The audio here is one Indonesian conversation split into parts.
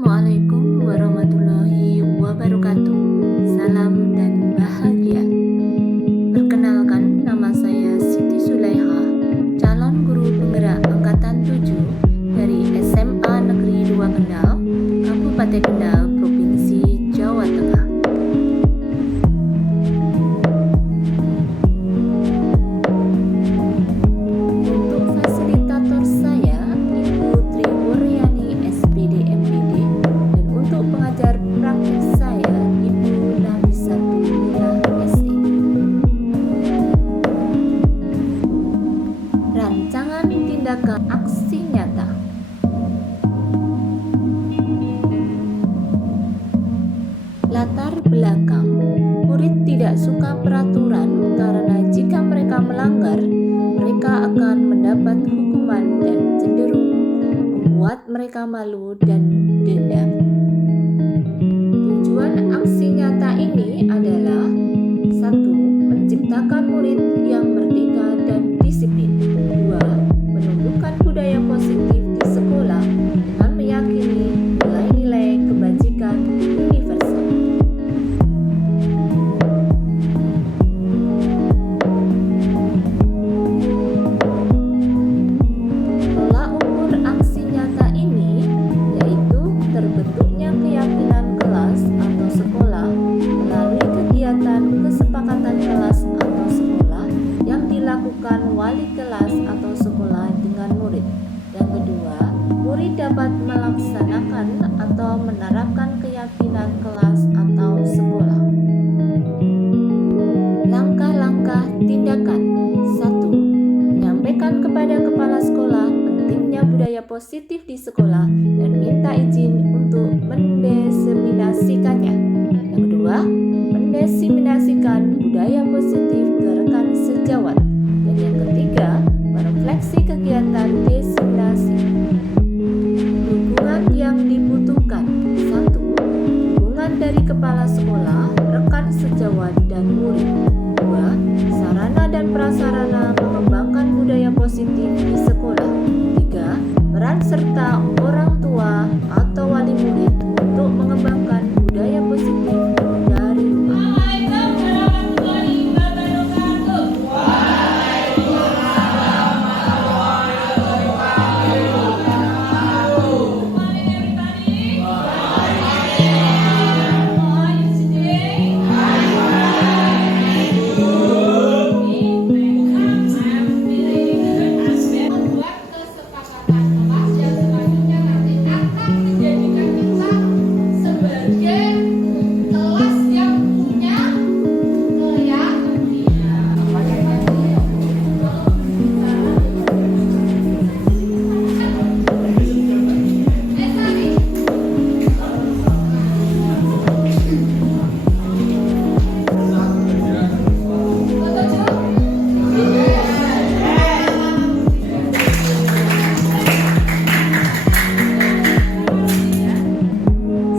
Assalamualaikum warahmatullahi wabarakatuh. Salam dan bahagia. Perkenalkan, nama saya Siti Sulaiha, calon guru penggerak angkatan 7 dari SMA Negeri 2 Kendal, Kabupaten Kendal, Provinsi Jawa Tengah. Untuk fasilitator saya, Ibu Tri Wuryani SPD MPD, dan untuk pengajar praktik saya, Ibu Nafisatullah SE. Rancangan tindakan aksi nyata. Latar belakang: murid tidak suka peraturan karena jika mereka melanggar, mereka akan mendapat hukuman dan cenderung membuat mereka malu dan denda. Tujuan aksi nyata ini adalah: 1. Menciptakan murid yang merdeka dan disiplin. 2. Menumbuhkan budaya positif di sekolah dengan meyakini nilai-nilai kebajikan universal. Tolak ukur aksi nyata ini yaitu terbentuknya keyakinan kelas atau sekolah melalui kegiatan kesepakatan kelas atau sekolah yang dilakukan wali kelas atau sekolah dengan murid. Yang kedua, murid dapat melaksanakan atau menerapkan keyakinan kelas atau sekolah. Langkah-langkah tindakan: 1. Menyampaikan kepada kepala sekolah pentingnya budaya positif di sekolah dan minta izin untuk mendiseminasikannya. Yang kedua, mendiseminasikan budaya positif ke rekan sejawat. Dan yang ketiga, merefleksi kegiatan diseminasi. Dukungan yang dibutuhkan: 1. Dukungan dari kepala sekolah, rekan sejawat, dan murid. 2. Sarana dan prasarana mengembangkan budaya positif di sekolah. 3. Peran serta orang tua atau wali murid untuk mengembangkan budaya positif dari rumah.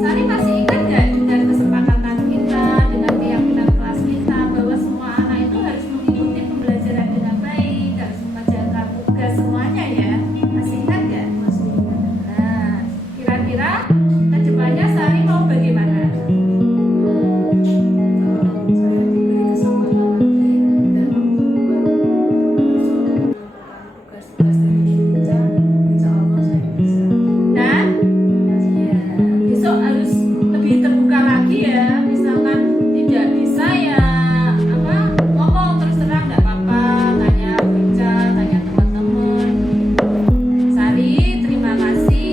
Sari masih ingat nggak dengan kesepakatan kita, dengan keyakinan kelas kita bahwa semua anak itu harus mengikuti pembelajaran dengan baik, harus mengerjakan tugas semuanya ya? Masih ingat nggak? Masih ingat. Nah, kira-kira kedepannya Sari mau bagaimana? Kalau saya diberi kesempatan lagi dan tugas-tugas dari Ica, insya Allah saya bisa. Nah, ya, besok harus lebih terbuka lagi ya. Misalkan tidak bisa ya ngomong terus terang, nggak apa-apa, tanya Ica, tanya teman-teman. Sari, terima kasih.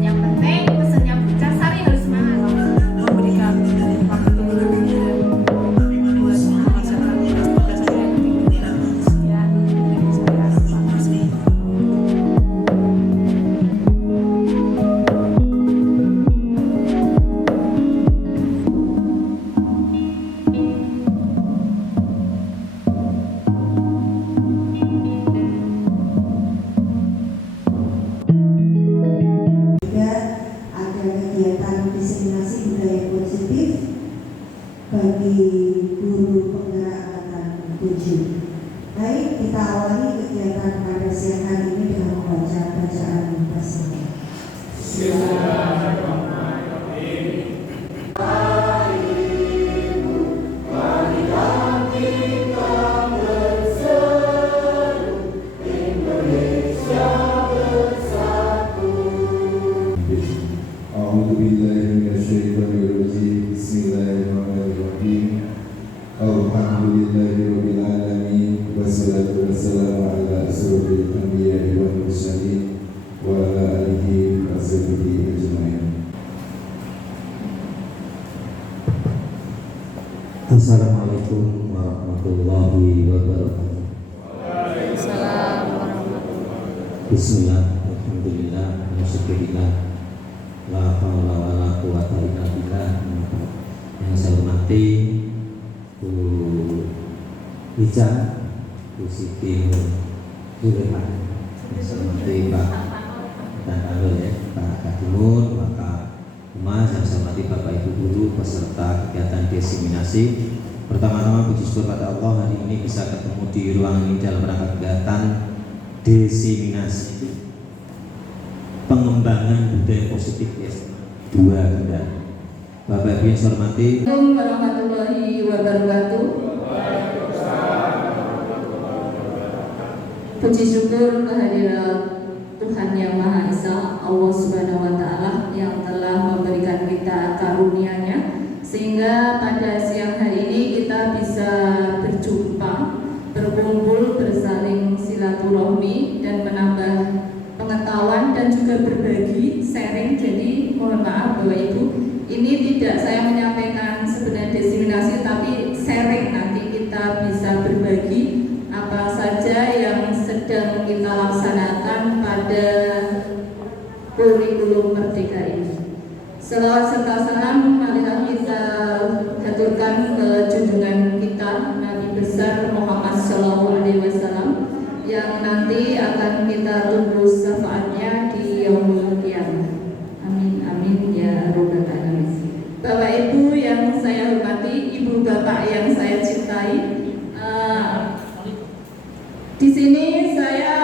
Yang penting pesannya Ica, Sari harus semangat. Memberikan waktu buat mengerjakan tugas-tugas saya yang diberikan. Sekian dari saya. Terima kasih. Juga ada kegiatan diseminasi budaya positif bagi guru penggerak angkatan 7. Baik, kita awali kegiatan pada siang hari ini dengan membaca bacaan basmalah. أعوذ بالله من الشيطان الرجيم بسم الله الرحمن الرحيم الحمد لله رب العالمين والصلاة والسلام على أشرف الأنبياء والمرسلين وعلى آله وصحبه أجمعين. Assalamualaikum warahmatullahi wabarakatuh. Bismillah, alhamdulillah, syukurillah, la haula wa la quwata illa billah. Yang saya hormati Bu Ica, Bu Siti Nurhaliza, yang saya hormati Pak dan Pak Kadimun, Pak Humas, yang saya hormati Bapak Ibu Guru peserta kegiatan diseminasi. Pertama-tama puji syukur pada Allah hari ini bisa ketemu di ruangan ini dalam rangka kegiatan diseminasi pengembangan budaya positif ya, 2 Kendal. Bapak Ibu yang saya hormati, Assalamualaikum warahmatullahi wabarakatuh. Puji syukur kehadirat Tuhan Yang Maha Esa, Allah Subhanahu wa Ta'ala, yang telah memberikan kita karunia-Nya sehingga pada siang hari ini kita bisa berjumpa, berkumpul, bersaling silaturahmi dan menambah pengetahuan dan juga berbagi, sharing. Jadi mohon maaf Bapak Ibu, ini tidak saya menyampaikan sebenarnya diseminasi, tapi sharing. Nanti kita bisa berbagi apa saja yang sedang kita laksanakan pada kurikulum Merdeka ini. Selawat serta salam marilah kita haturkan ke junjungan kita Nabi besar Muhammad SAW yang nanti akan kita tunggu syafaatnya di yaumul qiyamah. Amin amin ya rabbal alamin. Bapak Ibu yang saya hormati, Ibu Bapak yang saya cintai, di sini saya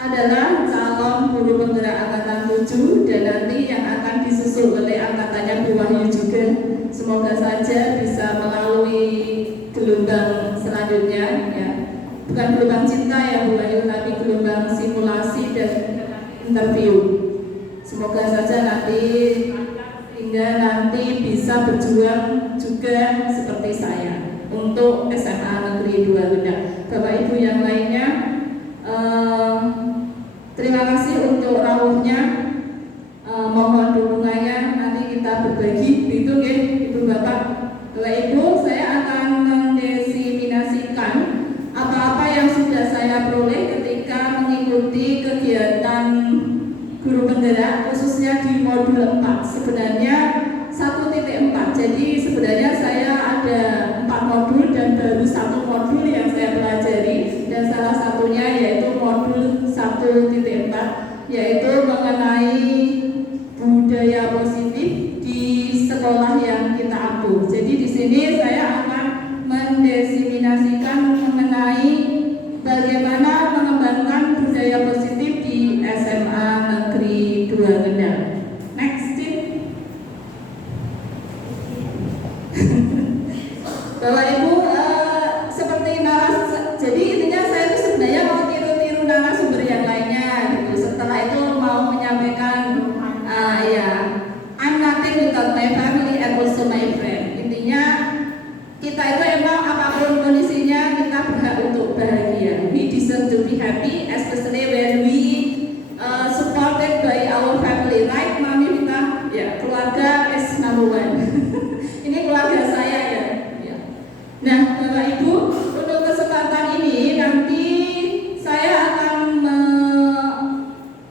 adalah calon guru penggerak angkatan 7 dan nanti yang akan disusul oleh angkatannya Bu Wahyu juga. Semoga saja bisa melalui gelombang selanjutnya ya. Bukan gelombang cinta ya Bu Wahyu, tapi gelombang simulasi dan interview. Semoga saja nanti hingga nanti bisa berjuang juga seperti saya untuk SMA Negeri 2 Kendal. Bapak Ibu yang lainnya, terima kasih untuk rawuhnya, mohon dukungannya, nanti kita berbagi begitu ya Ibu Bapak. Bapak Ibu, saya akan mendiseminasikan apa-apa yang sudah saya peroleh ketika mengikuti kegiatan guru penggerak khususnya di modul 4. Sebenarnya 1.4. Jadi sebenarnya saya ada 4 modul dan baru 1 modul yang saya pelajari, dan salah satunya yaitu modul 1.4, yaitu mengenai budaya positif di sekolah yang kita ampuh. Jadi di sini saya akan mendiseminasikan mengenai bagaimana mengembangkan budaya positif di SMA Negeri 2 Kendal. Next. Bapak Ibu, seperti jadi intinya saya itu sebenarnya mau tiru-tiru narasumber yang lainnya gitu. Setelah itu mau menyampaikan I'm nothing without my family and also my friend. Intinya kita itu emang apapun kondisinya kita berhak untuk bahagia. We deserve to be happy, especially when we supported by our family. Right, Mami Vita? Ya, keluarga is number 1. Ini keluarga saya ya. Nah, Bapak Ibu, untuk kesempatan ini nanti saya akan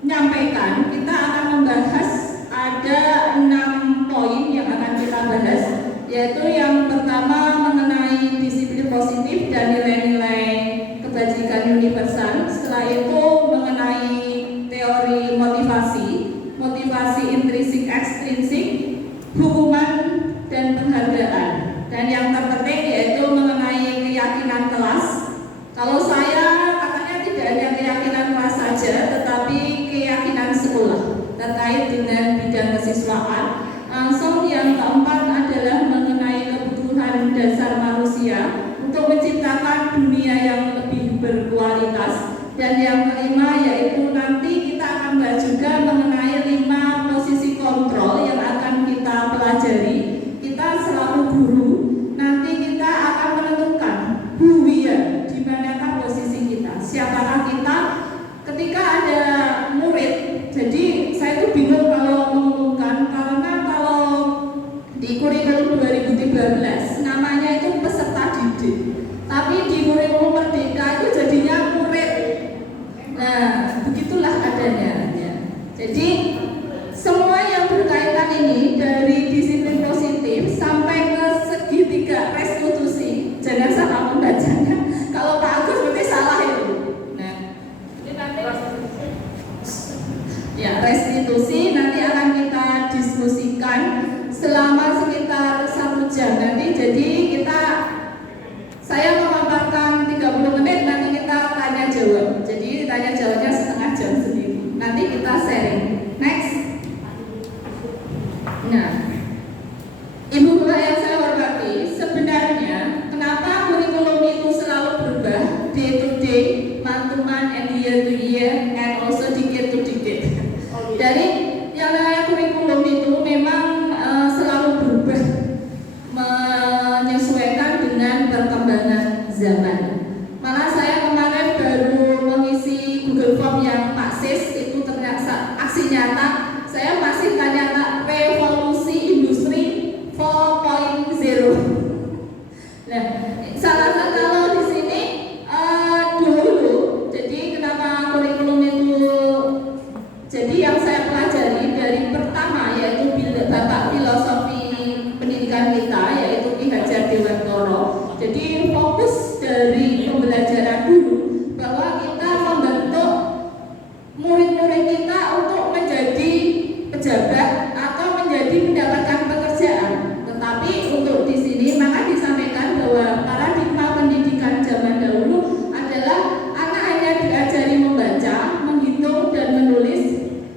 menyampaikan, kita akan membahas ada 6 poin yang akan kita bahas, yaitu yang pertama mengenai disiplin positif dan nilai-nilai kebajikan universal. Setelah itu mengenai teori motivasi intrinsik ekstrinsik, hukuman dan penghargaan. Dan yang terpenting yaitu mengenai keyakinan kelas. Kalau saya katanya tidak hanya keyakinan kelas saja, tetapi keyakinan sekolah. Dan terkait dengan bidang kesiswaan. Langsung yang keempat adalah mengenai kebutuhan dasar manusia untuk menciptakan dunia yang lebih berkualitas. Dan yang kelima yaitu nanti kita akan bahas juga mengenai 5 posisi kontrol yang akan kita pelajari. Kita selaku guru, nanti kita akan menentukan huwiyah, di manakah posisi kita, siapakah kita ketika ada murid. Jadi saya tuh bingung kalau mengumumkan, karena kalau di kurikulum 2013 namanya itu peserta didik, tapi di kurikulum Merdeka itu jadinya murid. Nah, begitulah adanya ya. Jadi semua yang berkaitan ini dari disiplin positif sampai ke segitiga restitusi, jangan salah membacanya. Kalau Pak Agus berarti salah itu. Nah, ini nanti ya restitusi nanti akan kita diskusikan selama sekitar 1 jam nanti. Jadi saya memaparkan 30 menit, nanti kita tanya jawab. Jadi tanya jawabnya setengah jam sendiri. Nanti kita sharing. Next. Nah, Ibu Bapak yang saya hormati, sebenarnya kenapa kurikulum itu selalu berubah day to day, month to month, and year to year, and also decade to decade. Dari yang namanya kurikulum itu memang selalu berubah menyesuaikan dengan perkembangan zaman. Malah saya kemarin baru mengisi Google Form yang Pak Sis, itu ternyata aksi nyata. Saya masih tanya revolusi industri 4.0. Nah, salah satu kalau di sini dulu, jadi kenapa kurikulum itu, jadi yang saya pelajari dari pertama yaitu Bapak Filosofi Pendidikan kita yaitu Ki Hajar Dewantoro. Jadi fokus dari pembelajaran dulu bahwa kita membentuk murid-murid kita untuk menjadi pejabat atau menjadi mendapatkan pekerjaan. Tetapi untuk di sini maka disampaikan bahwa paradigma pendidikan zaman dahulu adalah anak hanya diajari membaca, menghitung dan menulis,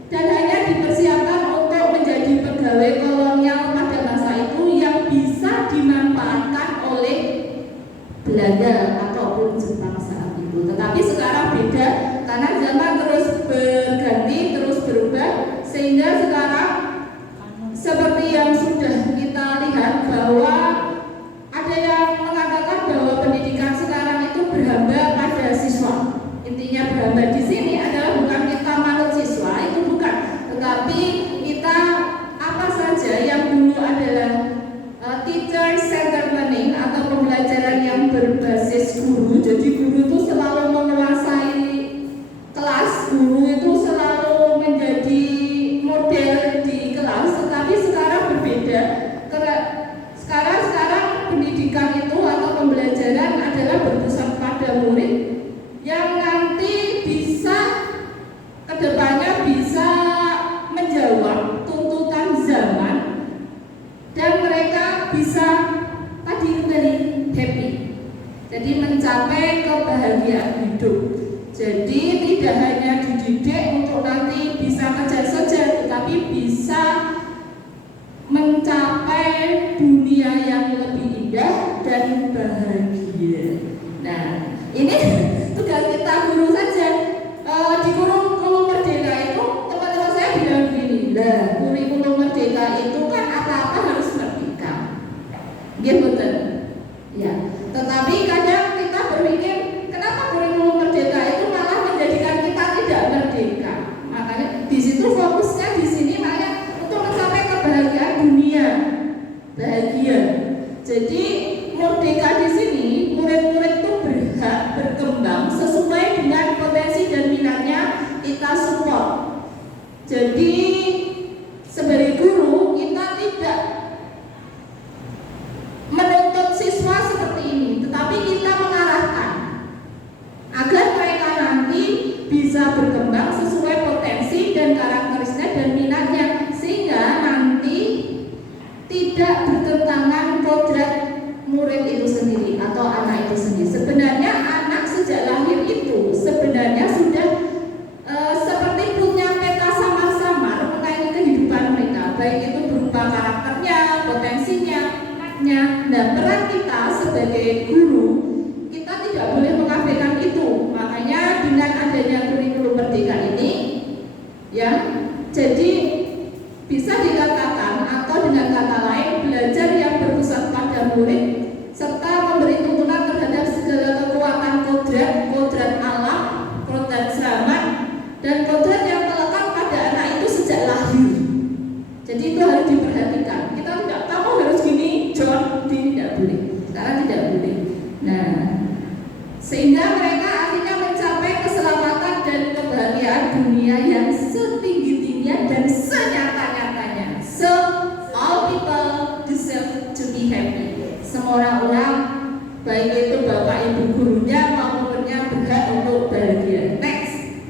dan hanya dipersiapkan untuk menjadi pegawai kolonial pada masa itu yang bisa dimanfaatkan oleh Belanda ataupun Jepang saat itu. Tetapi sekarang beda karena zaman terus berganti, terus berubah, sehingga sekarang seperti yang sudah kita lihat bahwa ada yang mengatakan bahwa pendidikan sekarang itu berhamba pada siswa. Intinya berhamba di sini adalah bukan kita manut siswa, itu bukan, tetapi kita apa saja yang dulu adalah teacher centered learning atau pembelajaran yang berbasis guru. Jadi guru itu selalu menguasai kelas, guru itu selalu menjadi model di kelas. Tetapi sekarang berbeda. Sekarang pendidikan itu atau pembelajaran adalah berpusat pada murid yang nanti bisa kedepannya bisa menjawab tuntutan zaman dan mereka bisa tadi kembali happy. Jadi mencapai kebahagiaan hidup. Jadi tidak hanya dididik untuk nanti bisa kerja saja, tetapi bisa mencapai dunia yang lebih indah dan bahagia. Nah, ini tugas kita guru saja. Di kurikulum Merdeka itu teman-teman saya bilang begini, lah kurikulum Merdeka itu kan apa-apa harus merdeka. Betul. Ya. Tetapi kadang kita berpikir kenapa kurikulum Merdeka itu malah menjadikan kita tidak merdeka. Makanya di situ fokusnya di sini makanya untuk mencapai kebahagiaan dunia bahagia. Jadi merdeka di sini murid-murid itu berhak berkembang sesuai dengan potensi dan minatnya, kita support. Jadi sebagai guru kita tidak menuntut baik itu berupa karakternya, potensinya, minatnya. Nah, peran kita sebagai guru, kita tidak boleh mengabaikan itu. Makanya dengan adanya kurikulum merdeka ini, ya, jadi bisa dikatakan atau dengan kata lain, belajar yang berpusat pada murid serta memberi tuntunan terhadap segala kekuatan kodrat alam, kodrat zaman, dan kodrat yang melekat pada anak itu sejak lahir. Jadi itu harus diperhatikan. Kita tidak kamu harus gini, John, ini tidak boleh. Sekarang tidak boleh. Nah, sehingga mereka akhirnya mencapai keselamatan dan kebahagiaan dunia yang setinggi-tingginya dan senyata-nyatanya. So, all people deserve to be happy. Semua orang, baik itu bapak ibu gurunya maupun muridnya, berhak untuk bahagia. Next,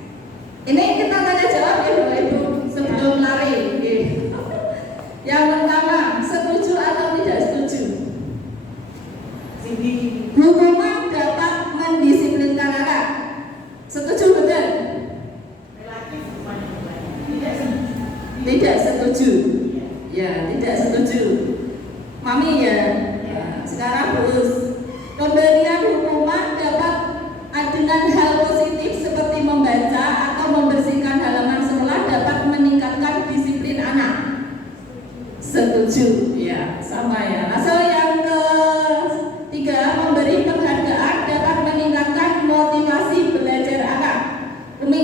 ini kita tanya jawab ya bapak ibu sebelum lari. Yang pertama, setuju atau tidak setuju? Hukuman dapat mendisiplinkan anak. Setuju betul? Tidak setuju. Ya, tidak setuju. Mami ya. Sekarang terus. Pemberian hukuman dapat dengan hal positif seperti membaca atau membersihkan halaman sekolah dapat meningkatkan disiplin anak. Setuju, ya, sama ya. Asal yang ketiga, memberi penghargaan dapat meningkatkan motivasi belajar anak. Umi,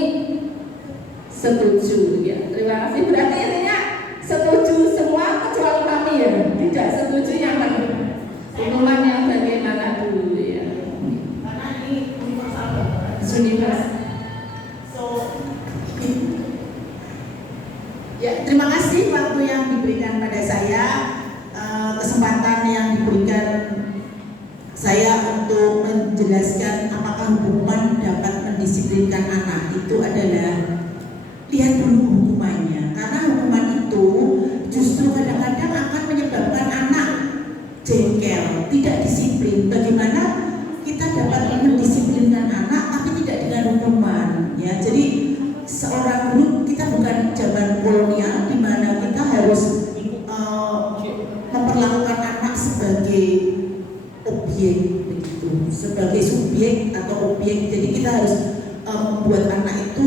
setuju, ya. Terima kasih. Berarti intinya setuju semua kecuali kami ya. Tidak setuju yang mana? Hukuman yang bagaimana dulu ya? Karena ini universal. Universal. Ya, terima kasih waktu yang diberikan pada saya, kesempatan yang diberikan saya untuk menjelaskan apakah hukuman dapat mendisiplinkan anak. Itu adalah lihat dulu hukumannya, karena hukuman itu justru kadang-kadang akan menyebabkan anak jengkel, tidak disiplin. Bagaimana kita dapat mendisiplinkan anak tapi tidak dengan hukuman, ya. Jadi seorang guru, kita bukan zaman kolonial di mana kita harus memperlakukan anak sebagai objek, begitu, sebagai subjek atau objek. Jadi kita harus membuat anak itu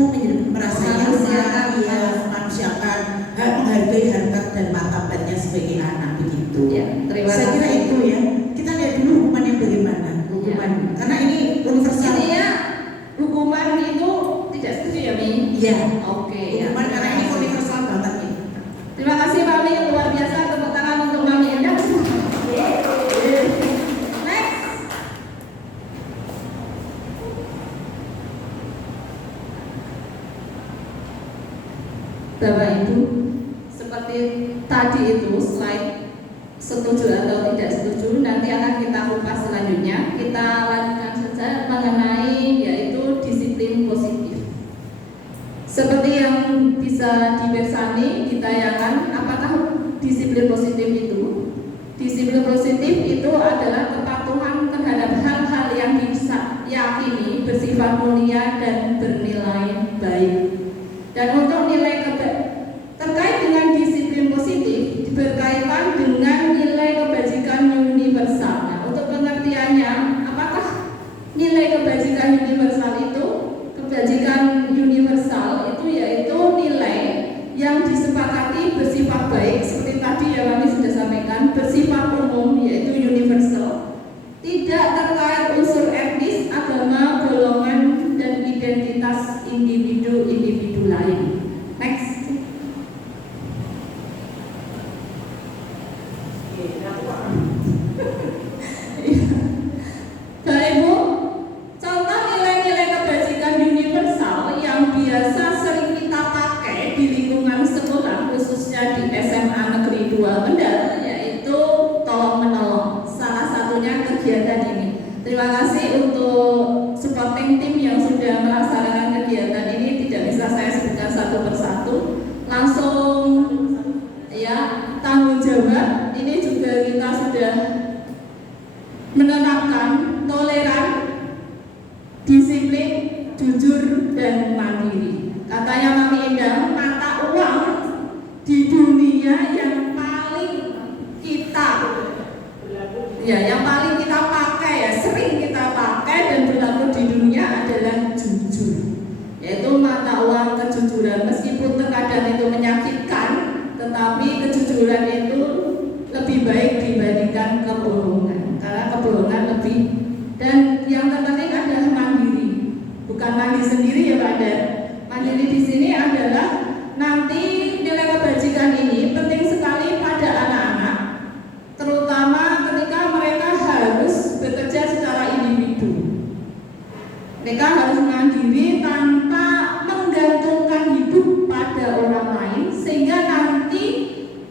merasa nyaman, ya, memanusiakan, menghargai harkat dan martabatnya sebagai anak, begitu. Ya, terima Saya kira kasih. itu ya. Kita lihat dulu hukumannya bagaimana. Hukuman, karena ini universal. Intinya hukuman itu tidak setuju ya, Mi? Iya. Oke. Hukuman karena ini universal banget nih. Terima kasih Mami, luar biasa. Tepuk tangan untuk Mami Endah. Next. Bapak Ibu, seperti tadi itu slide setuju atau tidak setuju, nanti akan kita kupas selanjutnya. Kita lanjutkan saja mengenai yaitu disiplin positif. Seperti yang bisa dibersani di tayangan, apakah disiplin positif itu? Disiplin positif itu adalah kepatuhan terhadap hal-hal yang diyakini bersifat mulia dan bernilai baik. Dan untuk nilai terkait dengan disiplin positif berkaitan dengan nilai kebajikan universal. Nah, untuk pengertiannya, apakah nilai kebajikan universal itu? Kebajikan universal itu yaitu nilai yang disepakati bersifat baik, seperti tadi yang kami sudah sampaikan, bersifat umum yaitu universal, tidak terkait unsur etnis, agama, golongan, dan identitas individu-individu lain. Next. Bapak Ibu, contoh nilai-nilai kebajikan universal yang biasa sering kita pakai di lingkungan sekolah, khususnya di SMA Negeri 2 Kendal, yaitu tolong menolong. Salah satunya kegiatan ini. Terima kasih untuk supporting tim yang sudah melaksanakan kegiatan ini. Tidak bisa saya sebutkan satu persatu. Langsung ya, tanggung jawab. Ini juga kita sudah menerapkan toleran, disiplin, jujur, dan mandiri. Katanya Mami Indah, mata uang di dunia yang tetapi kejujuran itu lebih baik dibandingkan kebohongan, karena kebohongan lebih. Dan yang terpenting adalah mandiri, bukan mandi sendiri ya Pak Dan. Mandiri di sini adalah nanti nilai kebajikan ini penting sekali pada anak-anak, terutama ketika mereka harus bekerja secara individu. Mereka harus mandiri tanpa menggantungkan hidup pada orang lain, sehingga nanti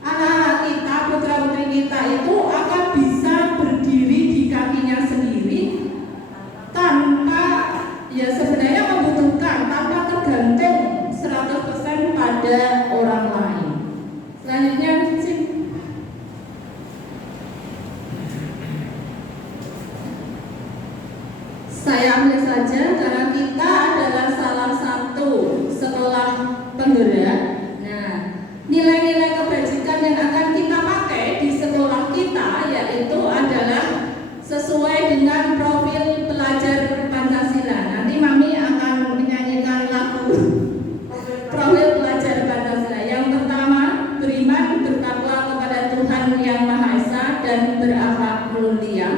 anak-anak kita, putra-putri kita itu akan bisa berdiri di kakinya sendiri tanpa, ya sebenarnya membutuhkan, tanpa tergantung 100% pada orang lain. Selanjutnya, saya ambil saja karena kita adalah salah satu sekolah penggerak. Nah, nilai-nilai kebajikan yang akan kita pakai di sekolah kita yaitu adalah sesuai dengan profil pelajar Pancasila. Nanti Mami akan menyanyikan lagu profil pelajar Pancasila. Yang pertama, beriman bertakwa kepada Tuhan Yang Maha Esa dan berakhlak mulia.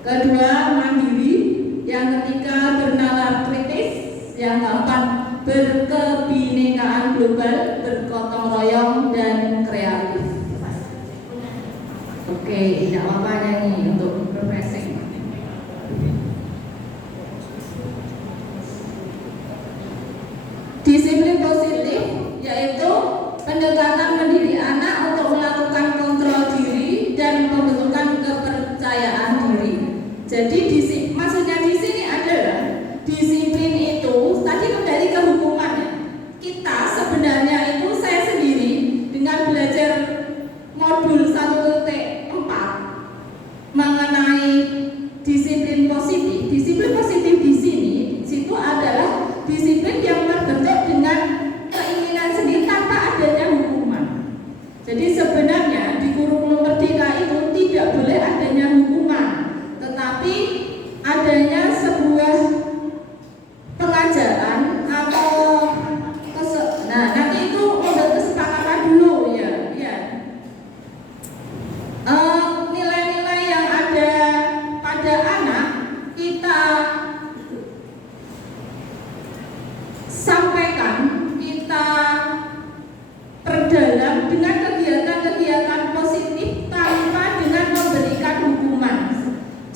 Kedua, mandiri. Yang ketiga, bernalar kritis. Yang keempat, berkebinekaan global, bergotong royong dan kreatif. Oke, tidak apa-apa nyanyi untuk refreshing. Disiplin positif yaitu pendekatan mendidik anak untuk melakukan kontrol diri dan pembentukan kepercayaan diri. Jadi maksudnya di sini adalah disiplin itu tadi kembali ke hukumannya. Kita sebenarnya itu, saya sendiri dengan belajar modul 1.4 mengenai disiplin positif. Disiplin positif di sini situ adalah disiplin yang terbentuk dengan keinginan sendiri tanpa adanya hukuman. Jadi sebenarnya di kurikulum Merdeka itu tidak boleh adanya hukuman, tetapi adanya sebuah pengajaran atau nanti itu model kesepakatan dulu ya. Nilai-nilai yang ada pada anak kita sampaikan, kita perdalam dengan kegiatan-kegiatan positif tanpa dengan memberikan hukuman.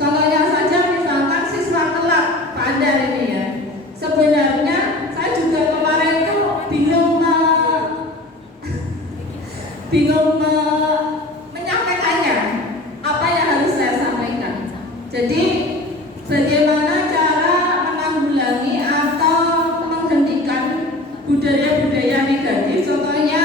Contohnya saja misalkan siswa telat pada ini ya. Sebenarnya saya juga kemarin itu bingung menyampaikannya apa yang harus saya sampaikan. Jadi bagaimana cara menanggulangi atau menghentikan budaya-budaya negatif. Contohnya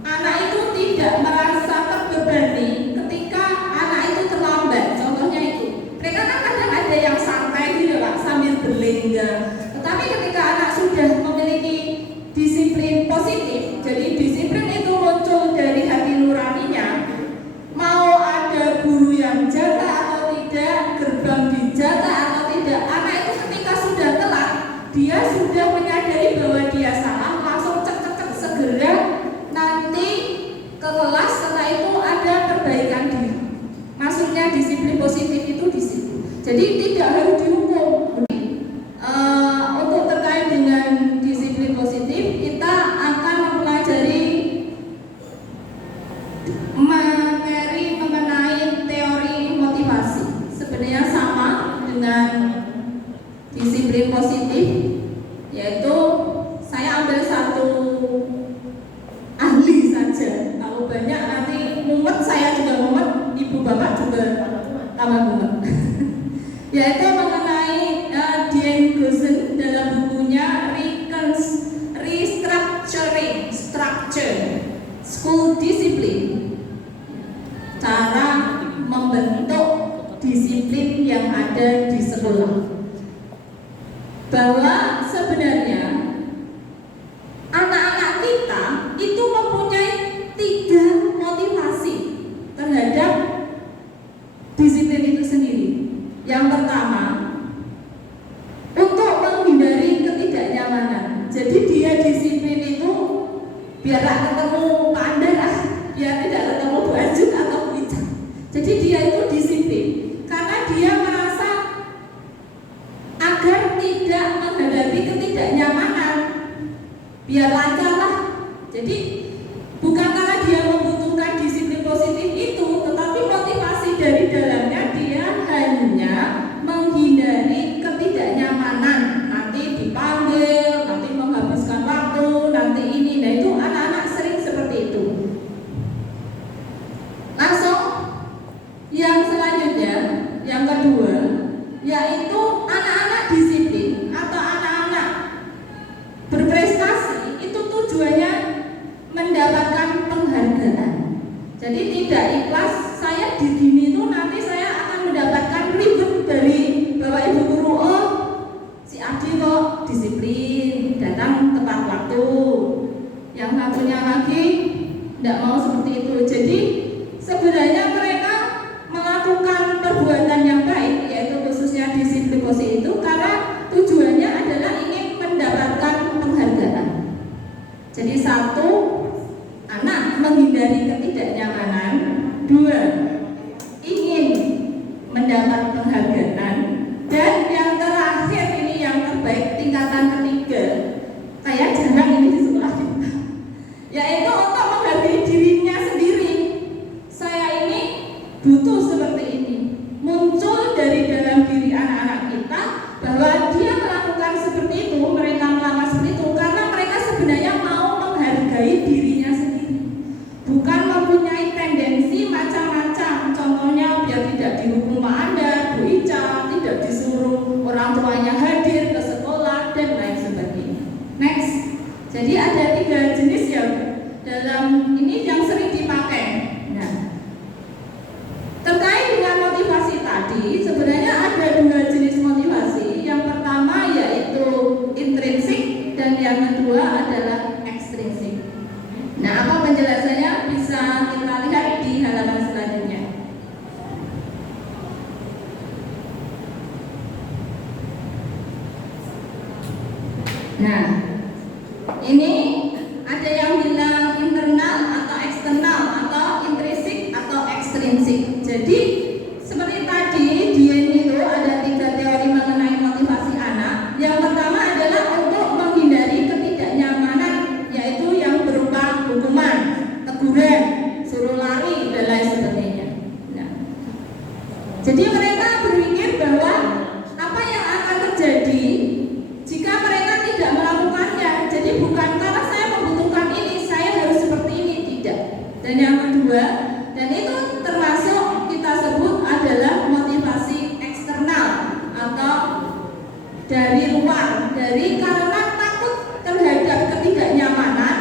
anak itu tidak merasa terbebani ketika anak itu terlambat. Contohnya itu, mereka kan kadang ada yang santai gitu Pak, sambil berlenggang. Tetapi ketika anak sudah memiliki disiplin positif, jadi disiplin itu muncul dari hati nuraninya. Mau ada guru yang jaga atau tidak, gerbang dijaga atau tidak, anak itu ketika sudah telat, dia sudah menyadari bahwa dia salah, langsung cek segera nanti ke kelas. Setelah itu ada perbaikan diri. Maksudnya disiplin positif itu di situ. Jadi tidak harus dihukum. Untuk terkait dengan disiplin positif, kita akan mempelajari materi mengenai teori motivasi. Sebenarnya sama dengan disiplin positif, yaitu saya ambil satu ahli saja. Kalau banyak nanti mumet, saya juga mumet, ibu bapak juga tambah mumet. Yaitu mengenai Dian Goosen dalam bukunya Restructuring Structure School Discipline, cara membentuk disiplin yang ada di sekolah. Bahwa sebenarnya anak-anak kita itu mempunyai 3 motivasi terhadap disiplin itu sendiri. Yang pertama, untuk menghindari ketidaknyamanan. Jadi dia disiplin itu biar gak ketemu biar lancar lah. Jadi bukan karena dia membutuhkan disiplin positif itu, tetapi motivasi dari dalamnya dia hanya menghindari ketidaknyamanan, nanti dipanggil, nanti menghabiskan waktu, nanti ini. Nah itu anak-anak sering seperti itu. Langsung yang selanjutnya, yang kedua, yaitu anak-anak disiplin atau anak-anak berprestasi itu tujuannya mendapatkan penghargaan. Jadi tidak ikhlas saya di gini itu nanti saya akan mendapatkan reward dari Bapak Ibu guru. Oh, si Adi kok disiplin, datang tepat waktu. Yang satunya lagi tidak mau seperti itu. Jadi sebenarnya mereka melakukan perbuatan yang baik, yaitu khususnya disiplin positif itu karena tujuannya adalah ingin mendapatkan penghargaan. Jadi satu, anak menghindari ketidaknyamanan. Dua, ingin mendapat penghargaan. Dan yang terakhir ini yang terbaik, tingkatan ketiga, kayak jarang ini di sekolah kita, yaitu untuk menghargai dirinya sendiri. Saya ini butuh seperti ini, muncul dari dalam diri anak-anak kita bahwa dia melakukan seperti itu, mereka melakukan seperti itu karena mereka sebenarnya mau menghargai dirinya sendiri, bukan mempunyai tendensi macam-macam. Contohnya biar tidak dihukum Pak Anda, Bu Ica, tidak disuruh orang tuanya hadir ke sekolah dan lain sebagainya. Next, jadi ada 3 jenis yang dalam ini yang sering dipakai. Nah, terkait dengan motivasi tadi, sebenarnya ada 2 jenis motivasi. Yang pertama yaitu intrinsik dan yang kedua adalah ekstrinsik. Nah, apa penjelasannya bisa kita lihat di halaman selanjutnya. Nah, ini ada yang bilang internal atau eksternal atau intrinsik atau ekstrinsik. Jadi seperti tadi di itu ada 3 teori mengenai motivasi anak. Yang pertama adalah untuk menghindari ketidaknyamanan, yaitu yang berupa hukuman, teguran, suruh lari dan lain sebagainya. Nah, jadi mereka berpikir bahwa apa yang akan terjadi jika mereka tidak melakukannya. Jadi bukan karena saya membutuhkan ini, saya harus seperti ini, tidak. Dan yang kedua, dan itu termasuk kita sebut adalah motivasi eksternal atau dari luar, dari karena takut terhadap ketidaknyamanan.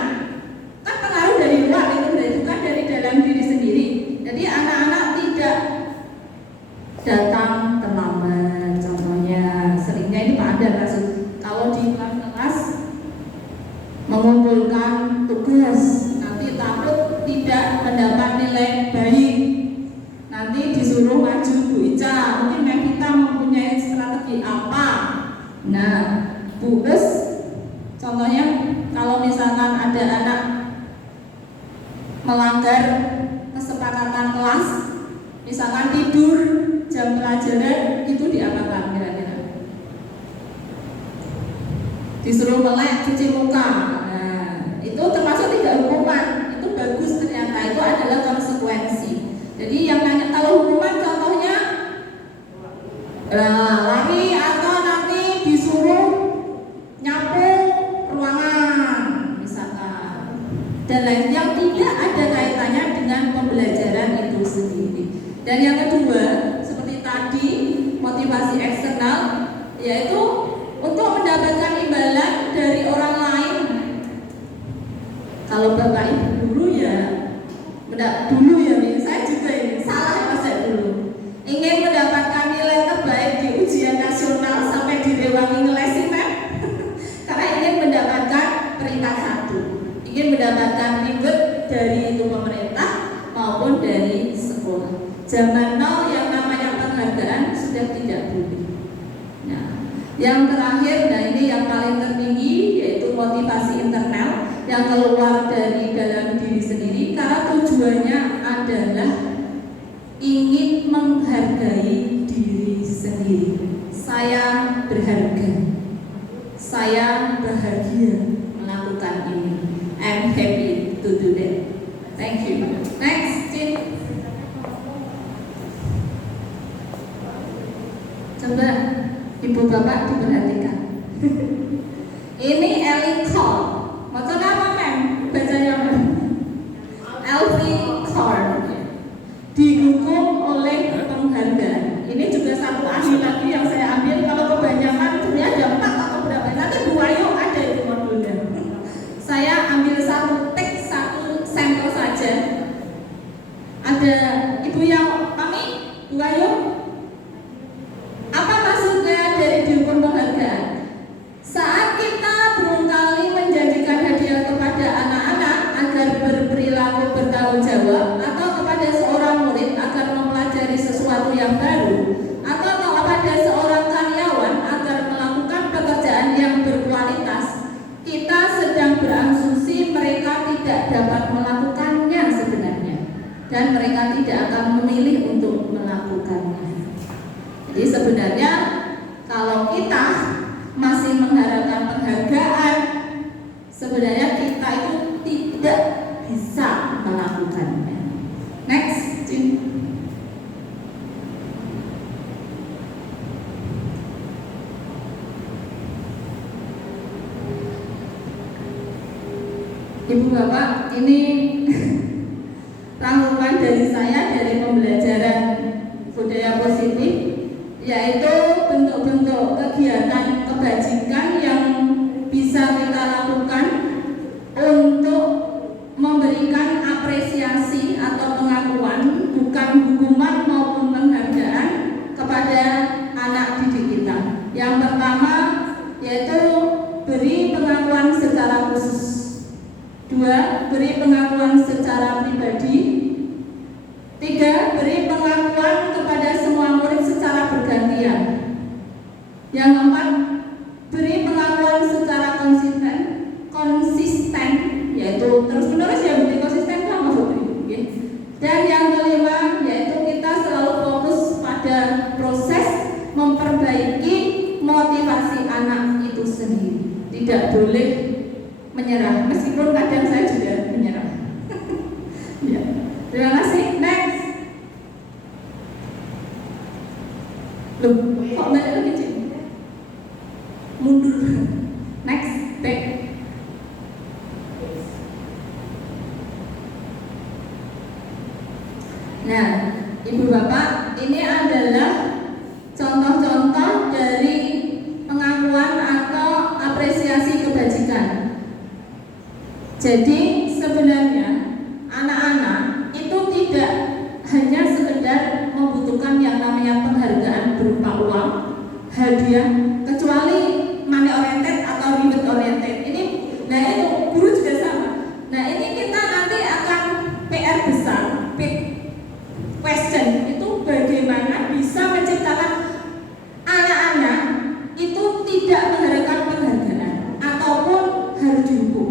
Kan pengaruh dari luar itu kan dari dalam diri sendiri. Jadi anak-anak tidak datang terlambat, contohnya seringnya ini Pak Anda kasus kalau di kelas mengumpulkan tugas, nanti takut tidak mendapat nilai baik, nanti disuruh maju Bu Ica, mungkin kita mempunyai strategi apa. Nah, Bu Us, contohnya kalau misalkan ada anak melanggar kesepakatan kelas, misalkan tidur jam pelajaran, itu diapakan kira-kira? Disuruh melek, cuci muka. Nah, itu termasuk tidak hukuman, itu bagus ternyata, itu adalah konsekuensi. Jadi yang nanya kalau hukuman contohnya lari atau nanti disuruh nyapu ruangan misalkan, dan lain yang tidak ada kaitannya dengan pembelajaran itu sendiri. Dan yang kedua, seperti tadi, motivasi eksternal, yaitu untuk mendapatkan imbalan dari orang lain. Kalau Bapak Ibu guru ya, dulu ya, saya juga ini salah ya saya dulu. Ingin mendapatkan nilai terbaik di ujian nasional sampai direwangi ngelesin kan? Karena ingin mendapatkan peringkat 1, ingin mendapatkan reward dari itu pemerintah maupun dari sekolah. Zaman now yang namanya penghargaan sudah tidak boleh. Nah, yang terakhir, dan ini yang paling tertinggi, yaitu motivasi internal yang keluar dari dalam diri sendiri karena tujuannya adalah ingin menghargai diri sendiri. Saya berharga, saya bahagia melakukan Thank you. Next, Cin. Coba ibu bapak diperhatikan. Ini Ellie Cole. Maksudnya apa, Mem? Bacanya apa? Ellie Cole. Dihukum oleh penghargaan. Ini juga satu ahli lagi yang saya ambil. Kalau kebanyakan sebenarnya ada 4 atau berapa. Nanti Bu Ayu ada itu modulnya. Saya ambil satu teks, satu sampel saja. Ada ibu yang kami, Bu Ayu. Apa maksudnya dari dihukum penghargaan? Saat kita berkali menjanjikan hadiah kepada anak-anak agar berperilaku bertanggung jawab, atau kepada seorang murid agar mempelajari sesuatu yang baru, atau kepada seorang karyawan agar melakukan pekerjaan yang berkualitas, kita sedang berasumsi mereka tidak dapat melakukannya sebenarnya, dan mereka tidak akan memilih untuk melakukannya. Jadi sebenarnya kalau kita masih mengharapkan penghargaan, sebenarnya kita itu tidak bisa melakukannya. Next, Cin. Ibu bapak, ini rangkuman dari saya dari pembelajaran budaya positif, yaitu bentuk-bentuk kegiatan kebajikan yang bisa kita lakukan untuk memberikan apresiasi atau pengakuan, bukan hukuman maupun penghargaan kepada anak didik kita. Yang pertama yaitu beri pengakuan secara khusus. 2. Beri pengakuan secara pribadi. 3. Beri pengakuan kepada semua murid secara bergantian. Yang keempat, beri pengakuan secara konsisten, yaitu terus-menerus ya, beri konsisten sama maksudnya. Dan yang kelima, yaitu kita selalu fokus pada proses memperbaiki motivasi anak itu sendiri. Tidak boleh menyerah, meskipun kadang saya juga menyerah. Ya. Terima kasih. Next. Loh, kok balik lagi, Cik? Mundur. Next, back. Nah, Ibu Bapak, ini adalah contoh-contoh dari pengakuan atau apresiasi kebajikan. Jadi sebenarnya anak-anak itu tidak hanya sekedar membutuhkan yang namanya penghargaan berupa uang, hadiah, kecuali money oriented atau reward oriented. Ini, nah itu guru juga sama. Nah ini kita nanti akan PR besar, big question, itu bagaimana bisa menciptakan anak-anak itu tidak mengharapkan penghargaan ataupun harus dihukum.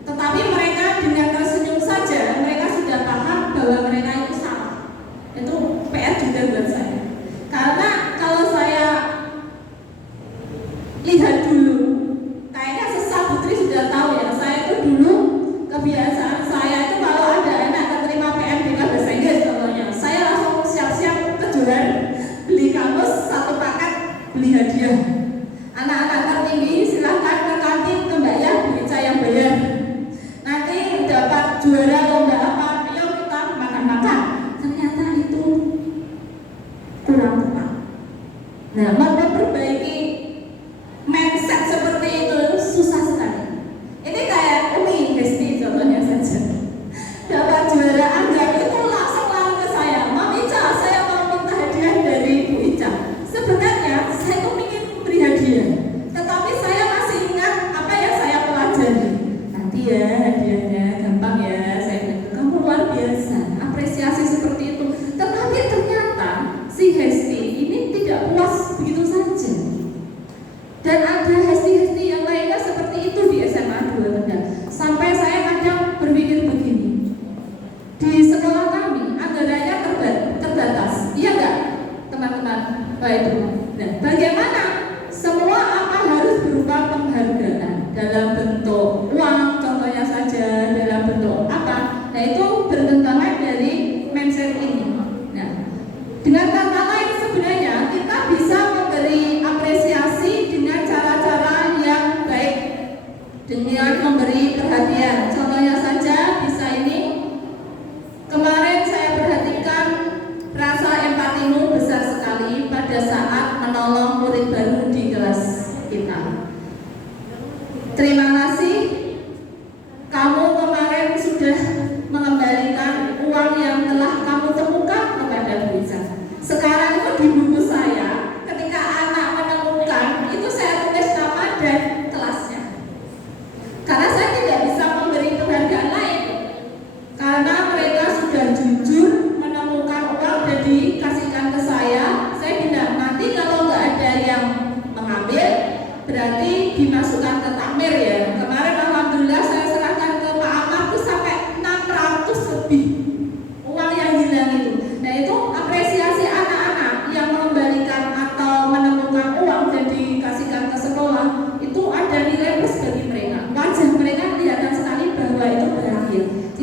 Tetapi mereka dengan tersenyum saja, mereka sudah paham bahwa mereka itu salah. Itu PR juga buat saya. Karena kalau saya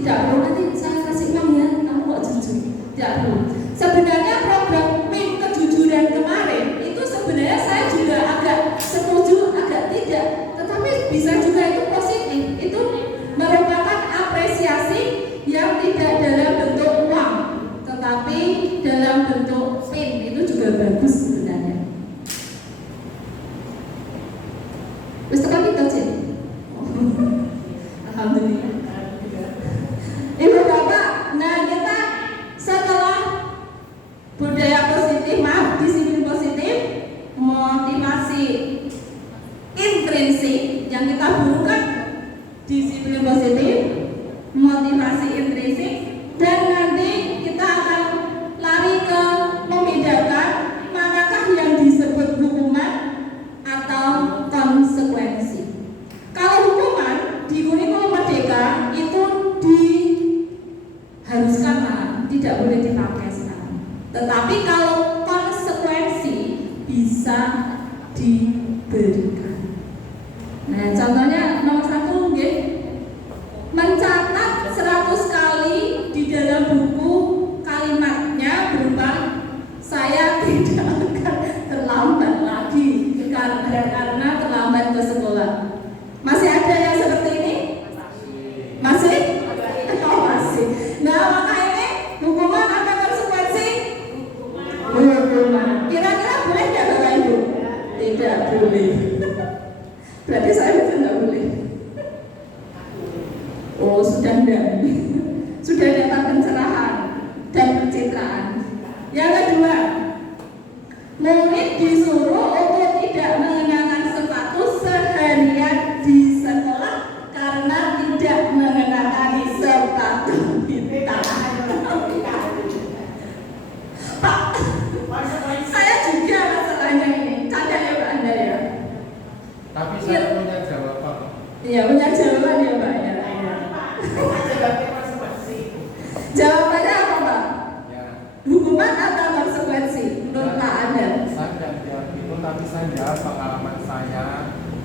tidak perlu nanti saya kasih uang ya, kamu kok jujur. Tidak perlu. Sebenarnya program PIN kejujuran kemarin itu sebenarnya saya juga agak setuju, agak tidak. Tetapi bisa juga itu positif. Itu merupakan apresiasi yang tidak dalam bentuk uang, tetapi dalam bentuk PIN. Itu juga bagus sebenarnya. Wis tekan kita Cik. Alhamdulillah. Ibu Bapak, nah kita setelah budaya positif, maaf, disiplin positif, motivasi intrinsik yang kita butuhkan, disiplin positif, motivasi intrinsik, dan nanti kita akan lari ke membedakan manakah yang disebut hukuman atau konsekuensi. Kalau hukuman di kurikulum Merdeka itu diharuskan malah tidak boleh dipakai sekarang. Tetapi kalau konsekuensi bisa diberikan. Nah, contohnya nomor 1 nggih, mencatat 100 kali di dalam buku kalimatnya berupa saya tidak akan terlambat lagi karena terlambat ke sekolah. Masih ada yang seperti ini? Masih? Oh, masih. Nah, maka ini hukuman atau konsekuensi? Hukuman. Kira-kira boleh nggak Bapak Ibu? Tidak boleh. Berarti saya betul nggak boleh. Oh, sudah enggak. Sudah dapat pencerahan dan pencitraan. Yang kedua, murid disuruh untuk tidak mengenakan sepatu seharian di sekolah karena tidak mengenakan sepatu hitam. Pak, saya juga masalahnya ini. Canda ya Pak Anda ya. Tapi saya punya jawaban. Iya, punya jawaban ya Pak ya. Jawabannya apa Pak? Ya, Hukuman atau konsekuensi menurut Pak Anda? saya tidak jawab itu, tapi saya jawab pengalaman saya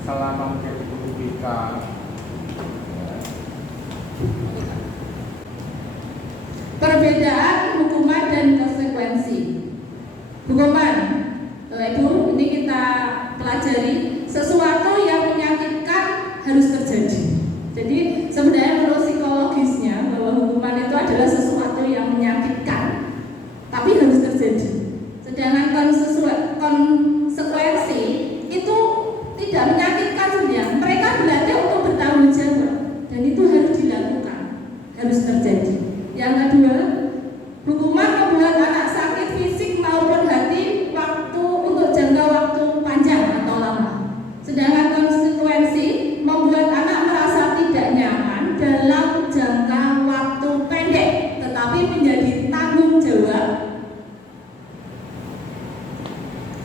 selama menjadi guru BK. Perbedaan hukuman dan konsekuensi. Hukuman, Ibu, ini kita pelajari sesuatu yang menyakitkan harus terjadi. Jadi sebenarnya menurut psikologisnya bahwa hukuman itu adalah sesuatu yang menyakitkan, tapi harus terjadi. Sedangkan konsekuensi itu tidak menyakitkan sebenarnya. Mereka belajar untuk bertanggung jawab dan itu harus dilakukan, harus terjadi. Yang kedua, hukuman membuat anak sakit fisik maupun hati untuk jangka waktu panjang atau lama. Sedangkan konsekuensi membuat anak merasa tidak nyaman dalam jangka waktu pendek, tetapi menjadi tanggung jawab.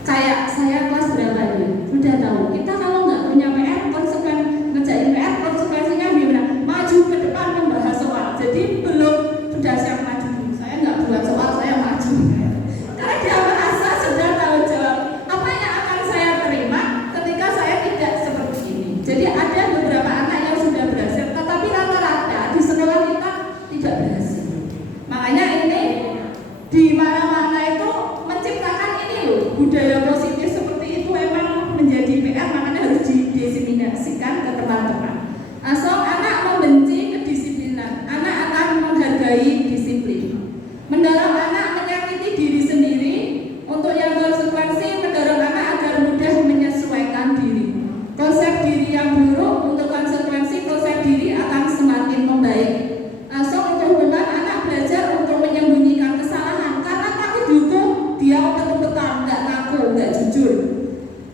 Kayak saya kelas berapa ini? Sudah tahu. Kita kalau nggak punya PR, ngerjain PR, konsekuensinya gimana? Maju ke depan membahas soal. Jadi belum sudah siap maju dulu. Saya nggak buat soal, saya maju. Karena dia merasa sudah tahu jawab apa yang akan saya terima ketika saya tidak seperti ini. Jadi ada beberapa anak yang sudah berhasil, tetapi rata-rata di sekolah kita tidak berhasil. Makanya ini di mana-mana itu menciptakan ini loh, budaya positif seperti itu memang menjadi PR, makanya harus didiseminasikan ke teman-teman. Asal anak membenci kedisiplinan, anak akan menghargai disiplin. Mendorong anak menyakiti diri sendiri. Untuk yang konsekuensi, mendorong anak agar mudah menyesuaikan diri. Konsep diri yang buruk, untuk konsekuensi konsep diri akan semakin membaik. Asal untuk hukuman, anak belajar untuk menyembunyikan kesalahan karena takut dihukum, dia betul-betul nggak ngaku, nggak jujur.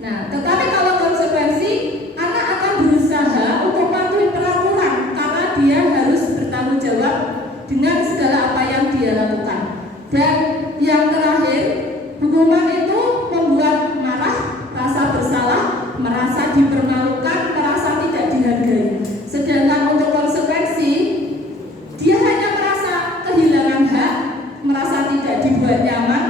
Nah, tetapi kalau konsekuensi, anak akan berusaha untuk mematuhi peraturan karena dia harus bertanggung jawab dengan segala apa yang dia lakukan. Dan yang terakhir, hukuman itu membuat marah, rasa bersalah, merasa dipermalukan, merasa tidak dihargai. Sedangkan untuk konsekuensi, dia hanya merasa kehilangan hak, merasa tidak dibuat nyaman,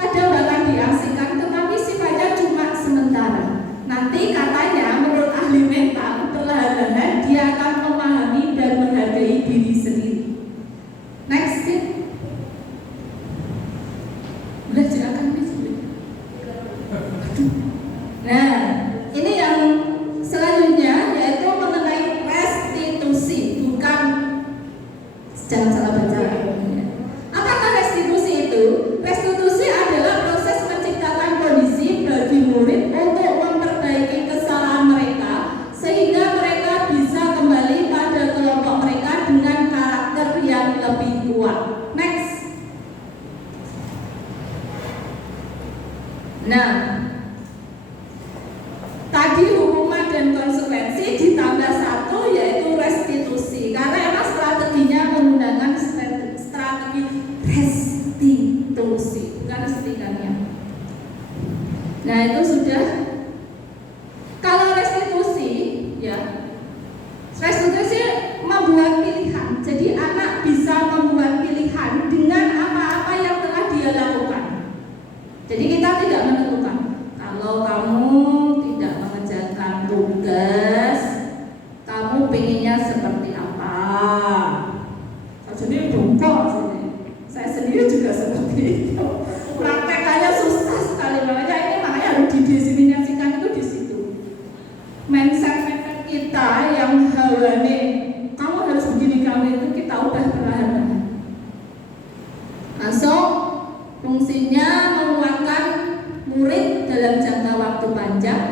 kadang bahkan diasingkan, tetapi sifatnya cuma sementara. Nanti katanya menurut ahli mental, perlahan-lahan dia akan memahami dan menghargai diri sendiri. jangan salah baca. Apakah restitusi itu? Restitusi adalah proses menciptakan kondisi bagi murid untuk memperbaiki kesalahan mereka sehingga mereka bisa kembali pada kelompok mereka dengan karakter yang lebih kuat. Next. Nah, tadi hukuman dan konsekuensi ditambah satu yaitu restitusi, karena emang strateginya menggunakan strategi restitusi, bukan setidaknya. Nah, itu sudah. Kalau restitusi, ya, restitusi membuat pilihan. Jadi anak bisa membuat pilihan dengan apa-apa yang telah dia lakukan. Jadi kita tidak menentukan. Kalau kamu tidak mengerjakan tugas, kamu pengennya seperti apa? Saya sendiri bongkok sini. Saya sendiri juga seperti itu. Praktekannya susah sekali, makanya harus didiseminasikan itu di situ. Mindset kita yang hawane, kamu harus begini, kamu itu kita ubah perlahan-lahan. Langsung fungsinya menguatkan murid dalam jangka waktu panjang,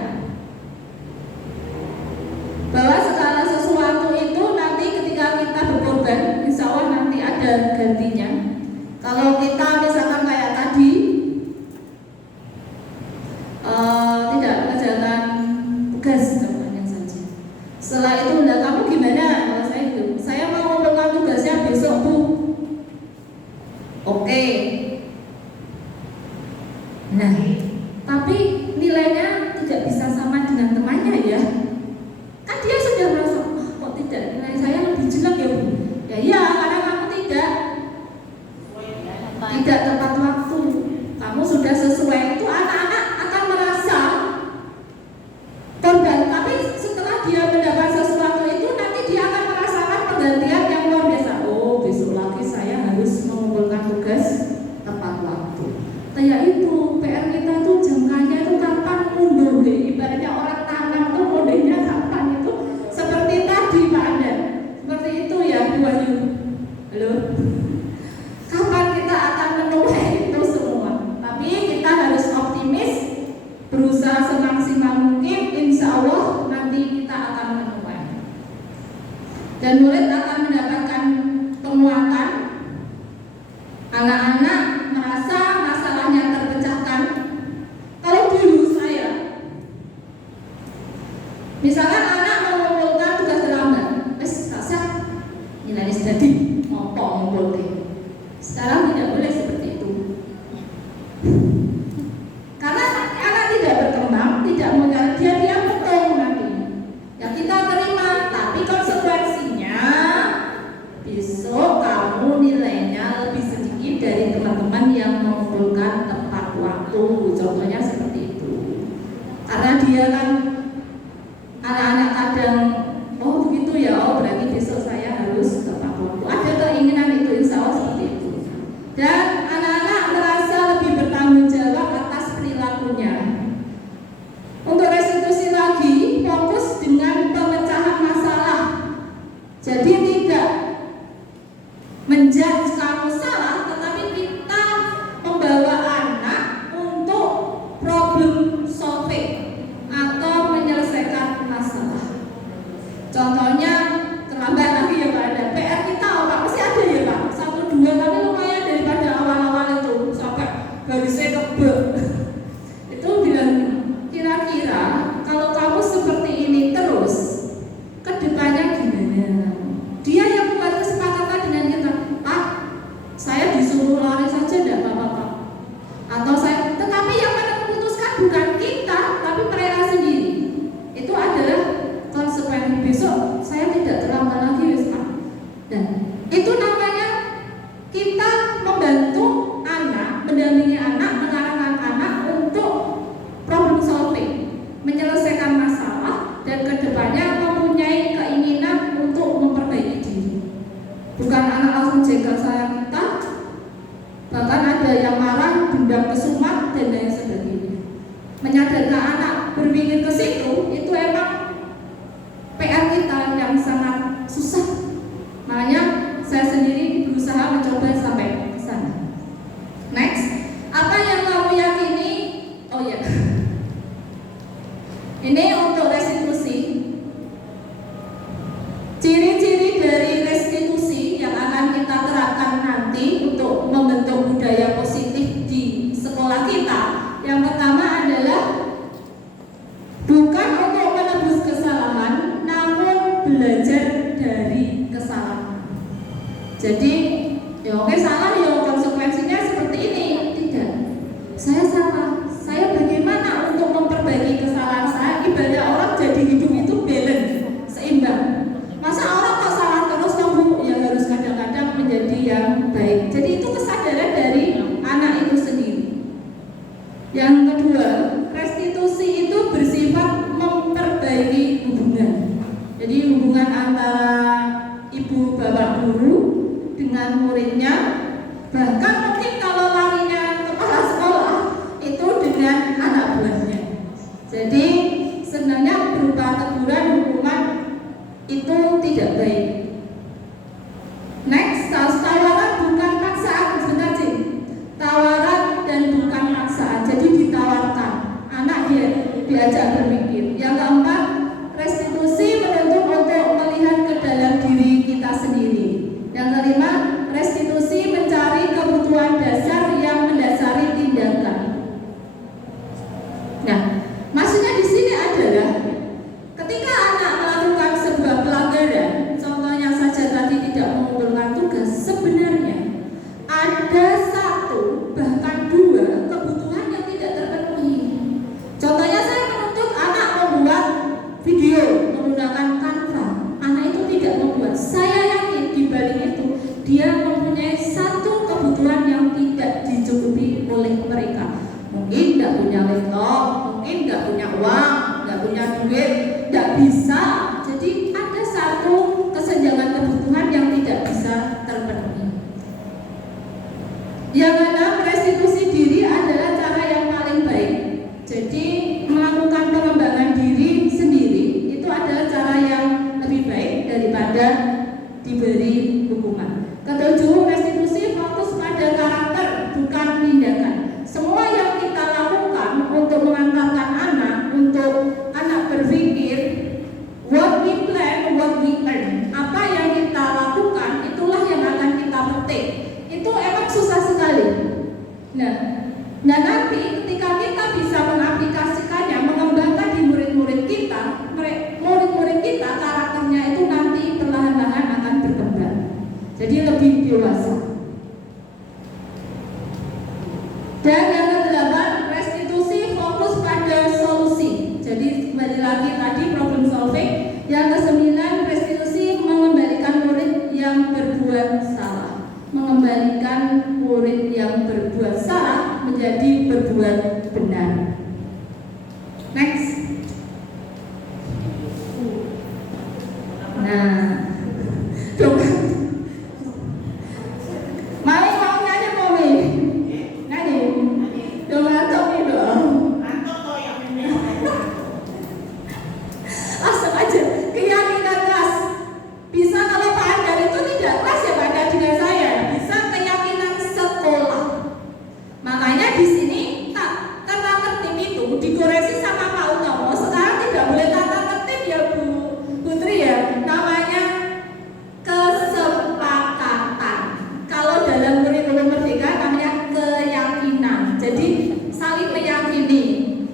bahwa segala sesuatu itu nanti ketika kita berkorban, insya Allah nanti ada gantinya. Kalau kita misalkan kayak tadi tidak mengerjakan tugas contohnya saja, setelah itu udah kamu gimana? Kalau saya gitu, saya mau mengumpulkan tugasnya besok Bu. Oke. Nah, tapi nilainya tidak bisa sama dengan temannya ya. Kan dia sudah merasa, kok tidak, nilai saya lebih jelek ya Bu. Ya iya, karena kamu tidak tepat waktu. Kamu sudah sesuai, itu anak-anak akan merasa korban. Tapi setelah dia mendapat sesuatu itu, nanti dia akan merasakan penggantian yang luar biasa. Oh, besok lagi saya harus mengumpulkan tugas tepat waktu. Kayak itu, PR kita tuh jangkanya itu kapan mundur deh. Ibaratnya orang tanam tuh mundurnya kapan itu. Seperti tadi Pak Andan, seperti itu ya Bu Wahyu. Halo. Kapan kita akan menuai itu semua? Tapi kita harus optimis, berusaha semaksimal mungkin, insya Allah nanti kita akan menuai. Dan murid akan mendapatkan penguatan. Anak-anak merasa masalahnya terpecahkan. Kalau dulu saya, misalkan anak mengumpulkan tugas terlambat, kasar, nilai jadi ngopong ngumpulkan. Sekarang tidak boleh seperti itu. Karena anak tidak berkembang, tidak mengerti, dia betul nanti. Ya kita terima, tapi konsekuensinya besok kamu nilainya lebih sedikit dari teman-teman yang mengumpulkan tepat waktu. Contohnya seperti itu. Karena dia kan anak-anak kadang, oh begitu ya, oh berarti besok saya harus tepat waktu. Ada keinginan itu, insya Allah seperti itu. Dan anak-anak merasa lebih bertanggung jawab atas perilakunya. Untuk restitusi lagi, fokus dengan pemecahan masalah. Jadi tidak menjudge kamu salah, tetapi kita membawa anak untuk problem solving atau menyelesaikan masalah. Contohnya terlambat lagi ya Pak, ada PR kita apa pasti ada ya Pak, 1, 2, tapi lumayan daripada awal-awal itu sampai garisnya tebel. Itu bilang kira-kira kalau kamu seperti ini terus, kedepannya gimana? Dia yang membuat kesepakatan dengan kita, Pak, saya disuruh lari saja tidak apa-apa Pak. Atau saya, tetapi yang memutuskan bukan kita, tapi mereka sendiri. Itu adalah konsekuensi. Besok saya tidak terlambat lagi Pak. Dan itu namanya kita membantu anak, mendampingi anak, mengarahkan anak untuk problem solving, menyelesaikan masalah, dan kedepannya mempunyai keinginan untuk memperbaiki diri. Bukan anak langsung jegal saya kita, bahkan ada yang marah, dendam kesumat dan lain sebagainya. Menyadarkan anak berpikir ke situ, itu emang PR kita yang sangat susah. Makanya saya sendiri dengan muridnya, bahkan mungkin kalau larinya kepala sekolah itu dengan anak buahnya. Jadi sebenarnya berupa teguran, hukuman itu tidak baik. Next, tawaran bukan paksaan, sebentar sih. Tawaran dan bukan paksaan, jadi ditawarkan. Anak diajak berpikir. Yang keempat, restitusi menuntut untuk melihat ke dalam diri kita sendiri. Yang kelima, restitusi mencari kebutuhan dasar yang mendasari tindakan. Nah, maksudnya di sini adalah ketika anak melakukan sebuah pelanggaran, contohnya saja tadi tidak mengumpulkan tugas, sebenarnya ada satu bahkan dua kebutuhan yang tidak terpenuhi. Contohnya saya menuntut anak membuat video menggunakan Canva, anak itu tidak membuat. Saya yakin di balik itu dia mempunyai satu kebutuhan yang tidak dicukupi oleh mereka. Mungkin tidak punya laptop, mungkin tidak punya uang, tidak punya duit, tidak bisa. Jadi ada satu kesenjangan kebutuhan yang tidak bisa terpenuhi. Yang keenam, restitusi diri adalah cara yang paling baik. Jadi melakukan pengembangan diri sendiri itu adalah cara yang lebih baik daripada diberi hukuman. Ketujuh, restitusi fokus pada karakter bukan tindakan. Semua yang kita lakukan untuk mengantarkan anak, untuk anak berpikir what we plan, what we earn. Apa yang kita lakukan itulah yang akan kita petik. Itu emang susah sekali. Nah nanti ketika kita bisa mengaplikasikannya, mengembangkan di murid-murid kita, murid-murid kita karakternya itu nanti perlahan-lahan akan berkembang. Jadi lebih dewasa. Dan yang kedelapan, restitusi fokus pada solusi. Jadi kembali lagi tadi problem solving. Yang kesembilan, restitusi mengembalikan murid yang berbuat salah. Mengembalikan murid yang berbuat salah menjadi berbuat benar. Next. Nah, Mami mau nyanyi Mami? Nyanyi? Dong ngantuk nih dong. Langsung aja, keyakinan keras. Bisa kalau Pak Andar itu tidak keras ya Pak Andar dengan saya. Bisa keyakinan sekolah. Makanya di sini tata tertib itu dikoreksi sama Pak Utomo. Sekarang tidak boleh tata tertib ya Bu Putri ya. Namanya kesepakatan. Kalau dalam kurikulum merdeka namanya keyakinan. Jadi saling meyakini.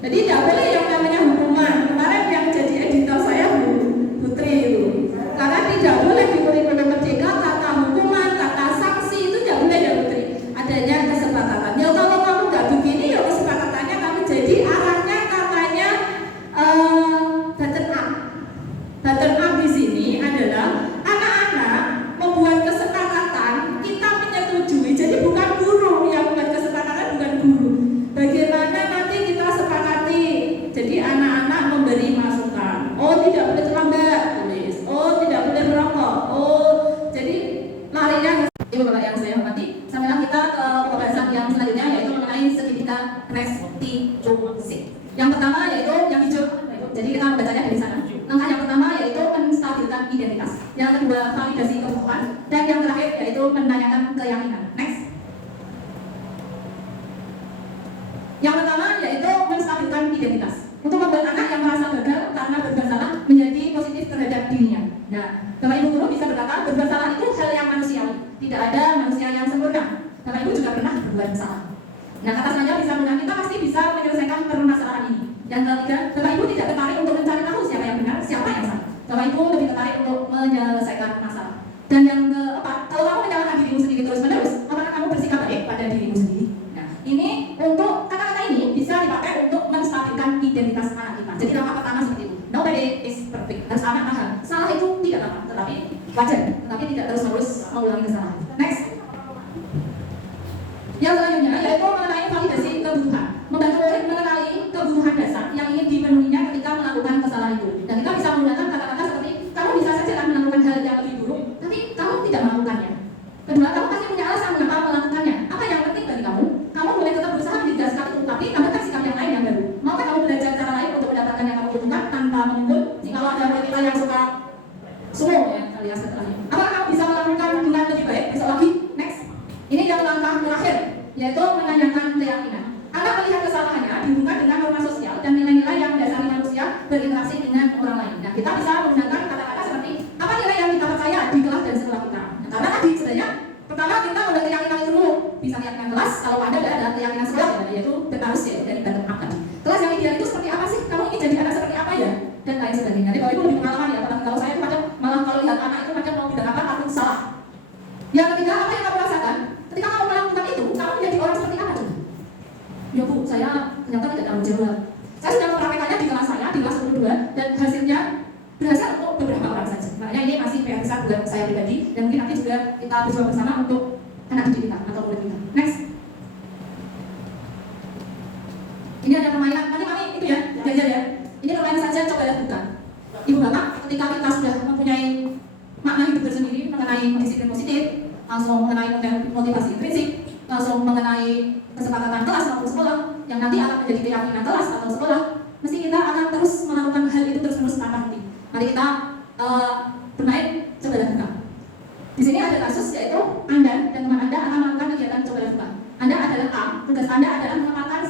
Jadi tidak boleh yang namanya hukuman. Kemarin yang jadi editor saya Bu Putri itu. Karena tidak boleh di kurikulum merdeka kata hukuman, kata sanksi itu tidak boleh ya Putri. Adanya kesepakatan. Ya kalau kamu nggak begini ya kesepakatannya kamu jadi arahnya katanya bottom up. Bottom up di sini adalah anak-anak membuat kesepakatan, kita menyetujui. Jadi bukan guru yang membuat kesepakatan, bukan guru. Bagaimana nanti kita sepakati. Jadi anak-anak memberi masukan. Oh tidak boleh terlambat, tulis. Oh tidak boleh merokok. Oh jadi larinya. Ibu bapak yang saya hormati, sampailah kita ke pembahasan yang selanjutnya yaitu mengenai segitiga restitusi. Yang pertama yaitu yang hijau. Jadi kita membacanya dari sana. Langkah yang pertama yaitu menstabilkan identitas. Yang kedua validasi kebutuhan. Dan yang terakhir yaitu menanyakan keyakinan. Next. Yang pertama yaitu menstabilkan identitas. Untuk membuat anak yang merasa gagal karena berbuat salah menjadi positif terhadap dirinya. Nah, Bapak Ibu guru bisa berkata berbuat salah itu hal yang manusiawi. Tidak ada manusia yang sempurna. Bapak Ibu juga pernah berbuat salah. Nah, kata saja bisa benar, kita pasti bisa menyelesaikan permasalahan ini. Yang ketiga, Bapak Ibu tidak tertarik untuk mencari tahu siapa yang benar, siapa yang salah. Bapak Ibu lebih tertarik untuk menyelesaikan masalah. Dan yang keempat, kalau kamu menyalahkan dirimu sendiri terus-menerus, apakah kamu bersikap baik pada dirimu sendiri? Nah, ini untuk kata-kata ini bisa dipakai untuk menstabilkan identitas anak kita. Jadi langkah pertama seperti itu. Nobody is perfect. Harus anak paham. Salah itu tidak apa-apa, tetapi wajar, tetapi tidak terus-menerus mengulangi kesalahan. Next. Yang selanjutnya yaitu mengenai validasi kebutuhan. Membantu murid mengenali kebutuhan dasar yang ingin dipenuhinya ketika melakukan kesalahan itu. Dan kita bisa menggunakan kata-kata seperti kamu bisa saja melakukan hal yang lebih buruk, tapi kamu tidak melakukannya. Kedua, kamu Ini yang langkah terakhir, yaitu menanyakan keyakinan. Anak melihat kesalahannya dihubungkan dengan norma sosial dan nilai-nilai yang mendasari manusia berinteraksi dengan orang lain. Nah, kita bisa menggunakan kata-kata seperti apa nilai yang kita percaya di kelas dan sekolah kita. Nah, karena tadi sebenarnya pertama kita udah keyakinan itu dulu, bisa keyakinan kelas. Kalau ada keyakinan sekolah, yaitu harus ya dari bottom up tadi. Kelas yang ideal itu seperti apa sih? Kamu ingin jadi anak seperti apa ya? Dan lain sebagainya. Jadi kalau ibu lebih pengalaman ya, apalagi kalau saya itu kadang malah kalau lihat anak itu kadang mau bidang apa aku salah. Yang ketiga, apa yang kamu rasakan? Ketika kamu melakukan itu, kamu menjadi orang seperti apa tuh? Ya bu, saya ternyata tidak tahu jawab. Saya sudah mempraktekannya di kelas saya, di kelas 22, dan hasilnya berhasil untuk beberapa orang saja. Makanya ini masih PR besar buat saya pribadi, dan mungkin nanti juga kita berjuang bersama untuk anak didik kita atau murid kita. Next. Ini ada permainan, mami itu ya, belajar ya. Ini permainan saja, coba lihat bukan. Ibu bapak, ketika kita sudah mempunyai makna hidup tersendiri mengenai disiplin positif, langsung mengenai motivasi intrinsik, langsung mengenai kesepakatan kelas maupun sekolah yang nanti akan menjadi keyakinan kelas atau sekolah, mesti kita akan terus melakukan hal itu terus-menerus tanpa henti. Mari kita bermain coba dan buka. Di sini ada kasus yaitu Anda dan teman Anda akan melakukan kegiatan coba dan buka. Anda adalah A, tugas Anda adalah menempatkan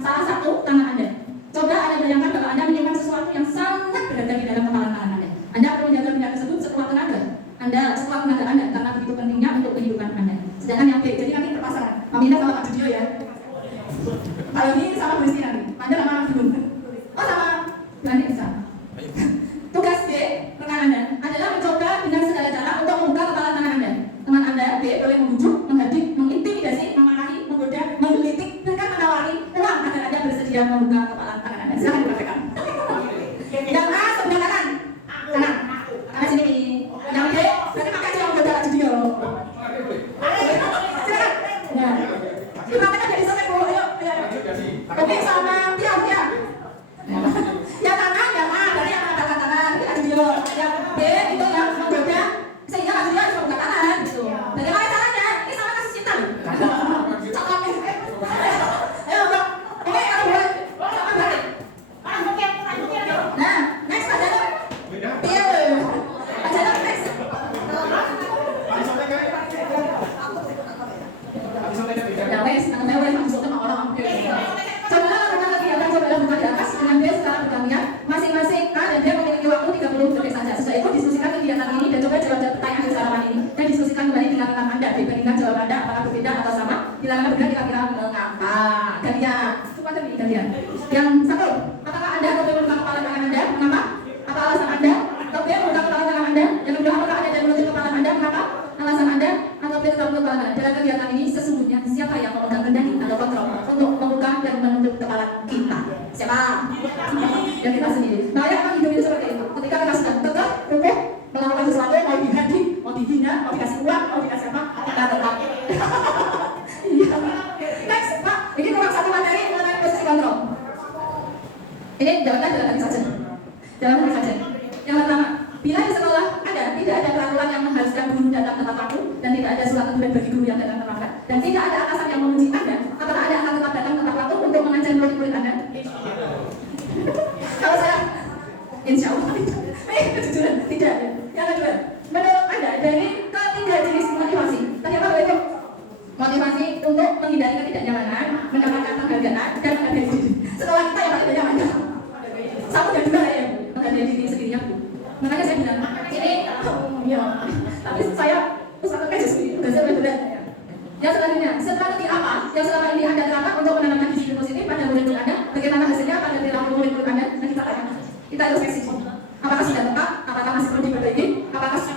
salah satu tangan Anda. Coba Anda bayangkan bahwa Anda menyimpan sesuatu yang sangat berharga di dalam kepala tangan Anda. Anda perlu menjaga benda tersebut sekuat tenaga. Sekuat tenaga Anda karena begitu pentingnya untuk kehidupan Anda. Sedangkan yang B, jadi nanti berpasangan. Paminta sama Pak Judio ya. Kalau ini sama Bu Rizky nanti. Anda sama Mas Gun. Oh sama Belanda bisa. Tugas B, rekan Anda adalah mencoba dengan segala cara untuk membuka kepala tangan Anda. Teman Anda B boleh membujuk, menghadik, mengintimidasi, memarahi, menggoda, menggelitik, bahkan menawari uang agar Anda bersedia membuka kepala tangan Anda. Silahkan dipraktekkan. Yang A sebelah kanan. Kanan. Kanan sini. Yang B, berarti pakai aja menggoda Pak Judio. Silakan. Nah, dipraktekkan dari sana Bu. Ayo. Oke, sama Tia. Yang kanan, yang A, dari yang mengatakan tangan, Pak Judio. Yang B itu yang menggoda, sehingga Pak Judio harus membuka tangan. Gitu. Bagaimana caranya? Ini sama kasih cinta loh. Contohnya. Ayo, Bro. Oke, kalau boleh. Sama berarti. Nah, next Pak Jano. Iya. Pak Jano, next. Nah, wes, namanya wes langsung sama orang. Cobalah lakukan kegiatan cobalah buka di atas dengan dia secara bergantian. Masing-masing A dan D memiliki waktu 30 detik saja. Setelah itu diskusikan kegiatan ini dan coba jawab pertanyaan di halaman ini dan diskusikan kembali dengan rekan Anda. Dibandingkan jawaban Anda apakah berbeda atau sama. Dilakukan berbeda kira-kira mengapa. Gantian. Semua gantian. Yang satu, apakah Anda mau membuka kepala tangan Anda? Mengapa? Apa alasan Anda? Atau B membuka kepala tangan Anda? Yang kedua, apakah Anda dan menuju kepala Anda? Mengapa? Alasan Anda? Atau B tetap menutup kepala Anda? Dalam kegiatan ini sesungguhnya siapa yang memegang kendali atau kontrol untuk membuka dan menutup kepala kita? Siapa? Ya kita sendiri. Nah, yang akan hidup itu seperti itu. Ketika kita sudah tegak, kukuh, melakukan sesuatu, mau dihadik, mau dihina, mau dikasih uang, mau dikasih apa, kita tetap. Iya. Next, Pak. Ini kurang satu materi mengenai posisi kontrol. Ini jawabannya jalan saja. Jalan saja. Yang pertama, bila di sekolah tidak ada peraturan yang mengharuskan guru datang tepat waktu dan tidak ada surat teguran bagi guru yang datang terlambat dan tidak ada atasan yang memuji Anda, apakah Anda akan tetap datang tepat waktu untuk mengajar murid-murid Anda? Kalau saya, insya Allah kejujuran tidak. Yang kedua, menurut Anda dari ketiga jenis motivasi, tadi apa itu? Motivasi untuk menghindari ketidaknyamanan, mendapatkan penghargaan dan menghargai diri. Sekolah kita yang paling banyak Anda. Satu dan dua ya, menghargai diri sendirinya Bu. Makanya saya bilang ini, ya. Tapi saya pusat kerja sendiri, tugasnya berbeda. Yang selanjutnya, strategi apa yang selama ini Anda terapkan untuk menanamkan disiplin positif pada murid-murid Anda? Bagaimana hasilnya pada perilaku murid-murid Anda? Nah, kita tanya. Kita introspeksi. Apakah sudah tepat? Apakah masih perlu diperbaiki? Apakah masih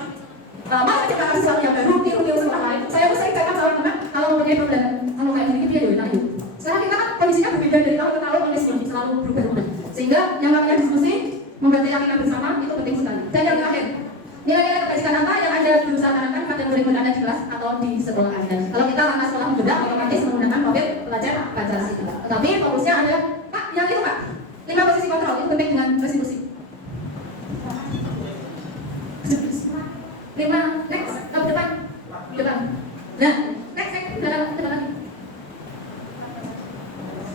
ciptakan sesuatu yang baru, tiru-tiru sekolah lain? Saya sering tanya sama teman, kalau mempunyai problem, kalau kayak gini dia yuk, yuk. Sekarang kita kan kondisinya berbeda dari tahun ke tahun, kondisi selalu berubah-ubah. Sehingga yang namanya diskusi, membuat keyakinan bersama itu penting sekali. Dan yang terakhir, nilai-nilai kebajikan apa yang Anda berusaha tanamkan pada murid-murid Anda di kelas atau di sekolah Anda? Kalau kita langkah sekolah berbeda, otomatis menggunakan mobil belajar Pancasila. Tetapi fokusnya ada, Pak, yang itu Pak, 5 posisi kontrol itu penting dengan restitusi. 5, next, ke depan. Nah, next, depan lagi.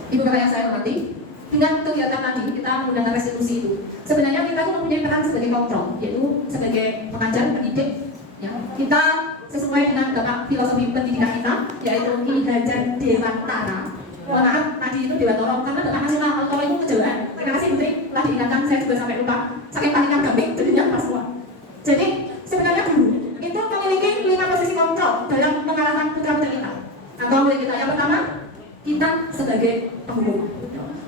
Ibu bapak yang saya hormati, dengan kegiatan tadi kita menggunakan restitusi itu. Sebenarnya kita tuh mempunyai peran sebagai kontrol, yaitu sebagai pengajar, pendidik. Ya, kita sesuai dengan bapak filosofi pendidikan kita, yaitu Ki Hajar Dewantara. Mohon maaf, tadi itu Dewantara karena bapak nasional kalau itu kejauhan. Terima kasih Menteri telah diingatkan, saya juga sampai lupa. Saking paniknya gambling, jadinya pas semua. Jadi sebenarnya guru itu memiliki 5 posisi kontrol dalam mengarahkan putra-putri kita atau murid kita. Yang pertama, kita sebagai penghukum.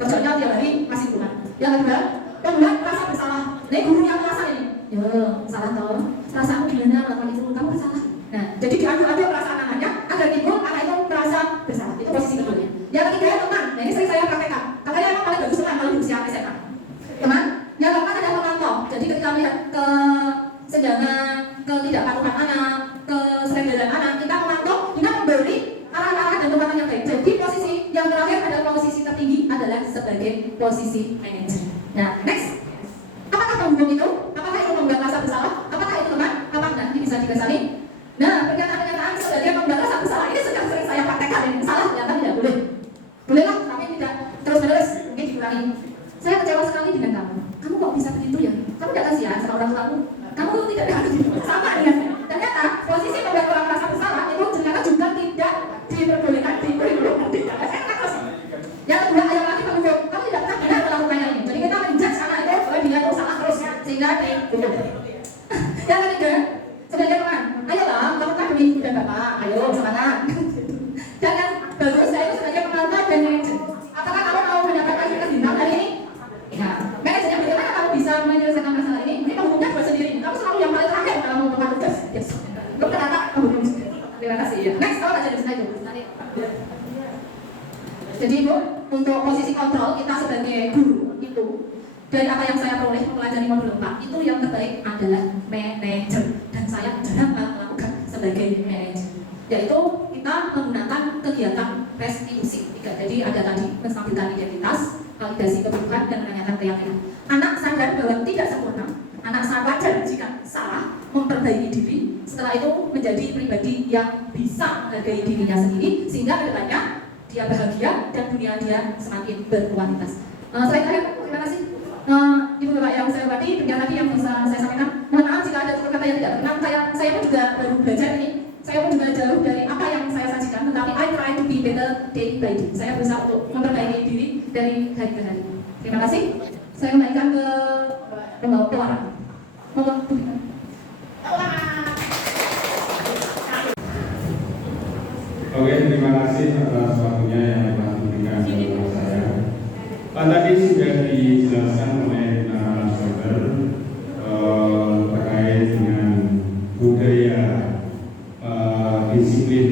Kerjanya tiap hari masih Tuhan. Yang kedua, membuat rasa bersalah. Ini guru yang merasa ini, ya salah toh, rasamu gimana melakukan itu, kamu bersalah. Nah, jadi diadu-adu perasaan anaknya agar timbul anak itu merasa bersalah. Itu posisi keduanya. Yang ketiga, teman. Nah, ini sering saya praktekkan. Katanya emang paling bagus teman kalau di usia SMA. Teman, yang keempat adalah pemantau. Jadi ketika melihat kesenjangan, ketidakpatuhan anak, kesenjangan anak, kita memantau dengan memberi arah-arah dan tempatan yang baik. Jadi posisi yang terakhir adalah posisi tertinggi adalah sebagai posisi manajer. Nah, next. Apakah penghukum itu? Apakah itu membuat rasa bersalah? Apakah itu teman? Apa enggak? Ini bisa dikasih. Nah, pernyataan-pernyataan sebagai membuat rasa bersalah ini sedang sering saya praktekkan. Ini salah, ternyata tidak boleh. Bolehlah, tapi tidak terus-menerus. Mungkin dikurangi. Saya kecewa sekali dengan kamu. Kamu kok bisa begitu ya? Kamu tidak kasihan sama orang tuamu? Kamu tidak sama dengan saya. Ternyata posisi membuat orang merasa bersalah itu ternyata juga tidak diperbolehkan di kurikulum. Tidak. Yang kedua, yang lagi penghukum. Kamu tidak pernah benar melakukannya ini. Jadi kita menjudge anak itu bahwa dia itu salah terus sehingga dihukum. Yang ketiga, sebagai teman, ayolah, kamu kan demi ibu dan bapak, ayo semangat. Jangan bagus saya itu sebagai penonton dan manajer. Apakah kamu mau mendapatkan bintang hari ini? Ya, manajernya bagaimana kamu bisa menyelesaikan masalah ini? Ini penghukumnya buat sendiri. Kamu selalu yang paling terakhir dalam melakukan tugas. Yes. Kamu ternyata penghukum. Terima kasih ya. Next, kalau nggak jadi itu. Jadi Bu, untuk posisi kontrol kita sebagai guru itu dari apa yang saya peroleh mempelajari modul 4 itu yang terbaik adalah manajer, dan saya jarang melakukan sebagai manajer, yaitu kita menggunakan kegiatan restitusi 3. Jadi ada tadi menstabilkan identitas, validasi kebutuhan, dan menanyakan keyakinan. Anak sadar bahwa tidak sempurna, anak sangat wajar jika salah, memperbaiki diri, setelah itu menjadi pribadi yang bisa menghargai dirinya sendiri sehingga kedepannya dia bahagia dan dunia dia semakin berkualitas. Selain terakhir, terima kasih Ibu Bapak yang saya hormati. Demikian tadi yang bisa saya sampaikan. Mohon maaf jika ada tutur kata yang tidak benar. Saya pun juga baru belajar ini. Saya pun juga jauh dari apa yang saya sajikan. Tetapi I try to be better day by day. Saya berusaha untuk memperbaiki diri dari hari ke hari. Terima kasih. Saya kembalikan ke pembawa pelawak. Mohon berikan. Oke, terima kasih atas waktunya yang telah diberikan kepada saya. Tadi sudah dijelaskan oleh narasumber terkait dengan budaya disiplin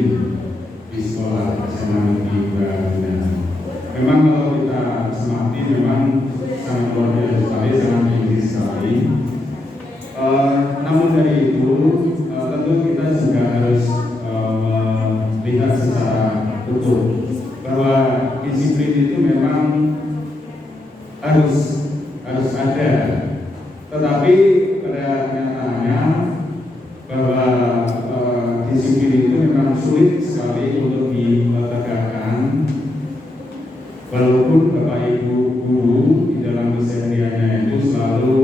di sekolah SMA Negeri 2 Binaan. Memang kalau kita cermati memang sangat luar biasa sekali, sangat tinggi sekali. Namun dari itu tentu kita juga harus lihat secara utuh bahwa disiplin itu memang harus ada, tetapi pada kenyataannya bahwa disiplin itu memang sulit sekali untuk ditegakkan, walaupun Bapak Ibu guru di dalam kesehariannya itu selalu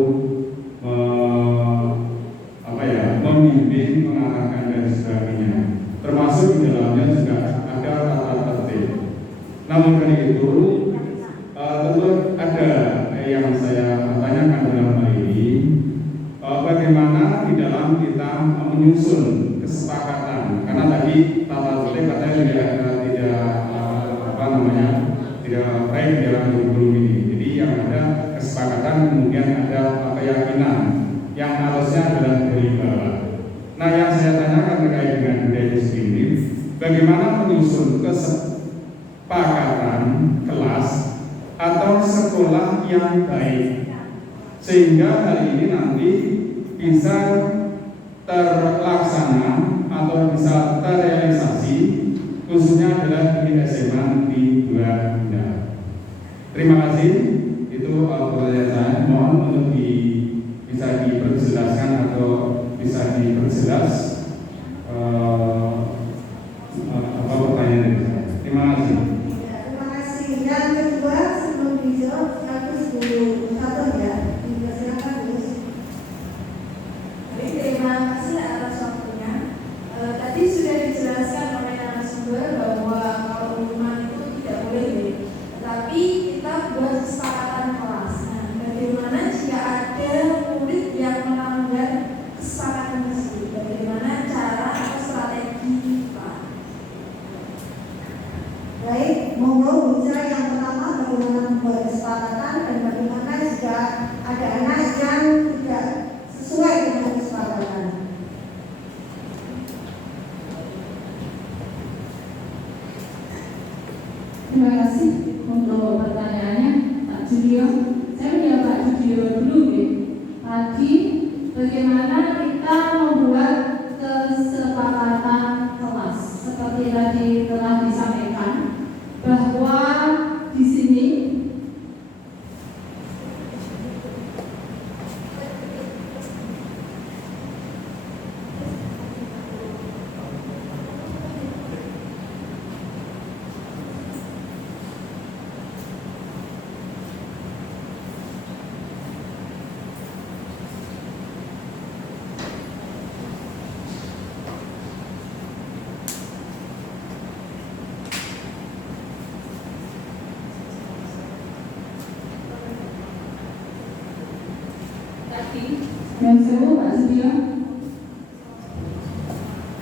membimbing, mengarahkan dan sebagainya, termasuk di dalamnya juga ada tata tertib. Namun dari itu tentu ada yang saya tanyakan dalam hal ini, bagaimana di dalam kita menyusun kesepakatan, karena tadi tata tertib katanya tidak baik di dalam kurikulum ini. Jadi yang ada kesepakatan, kemudian ada keyakinan yang harusnya adalah dari bawah. Nah, yang saya tanyakan terkait dengan budaya disiplin, bagaimana menyusun kesepakatan kelas atau sekolah yang baik sehingga hal ini nanti bisa terlaksana atau bisa terrealisasi, khususnya adalah di SMA di 2 Binaan. Terima kasih. Itu pertanyaan saya. Mohon untuk bisa diperjelaskan atau bisa diperjelas pertanyaan ini. Terima kasih. Terima kasih. Yang kedua sebelum dijawab 121 ya. Silakan Gus. Terima kasih atas waktunya. Baik, monggo bicara yang pertama bagaimana membuat kesepakatan dan bagaimana jika ada anak yang tidak sesuai dengan kesepakatan. Terima kasih untuk pertanyaannya, Pak Julio. Saya punya Pak Julio dulu nih. Tadi bagaimana kita membuat kesepakatan kelas? Seperti tadi telah disampaikan bahwa di sini yang seru Pak Julio.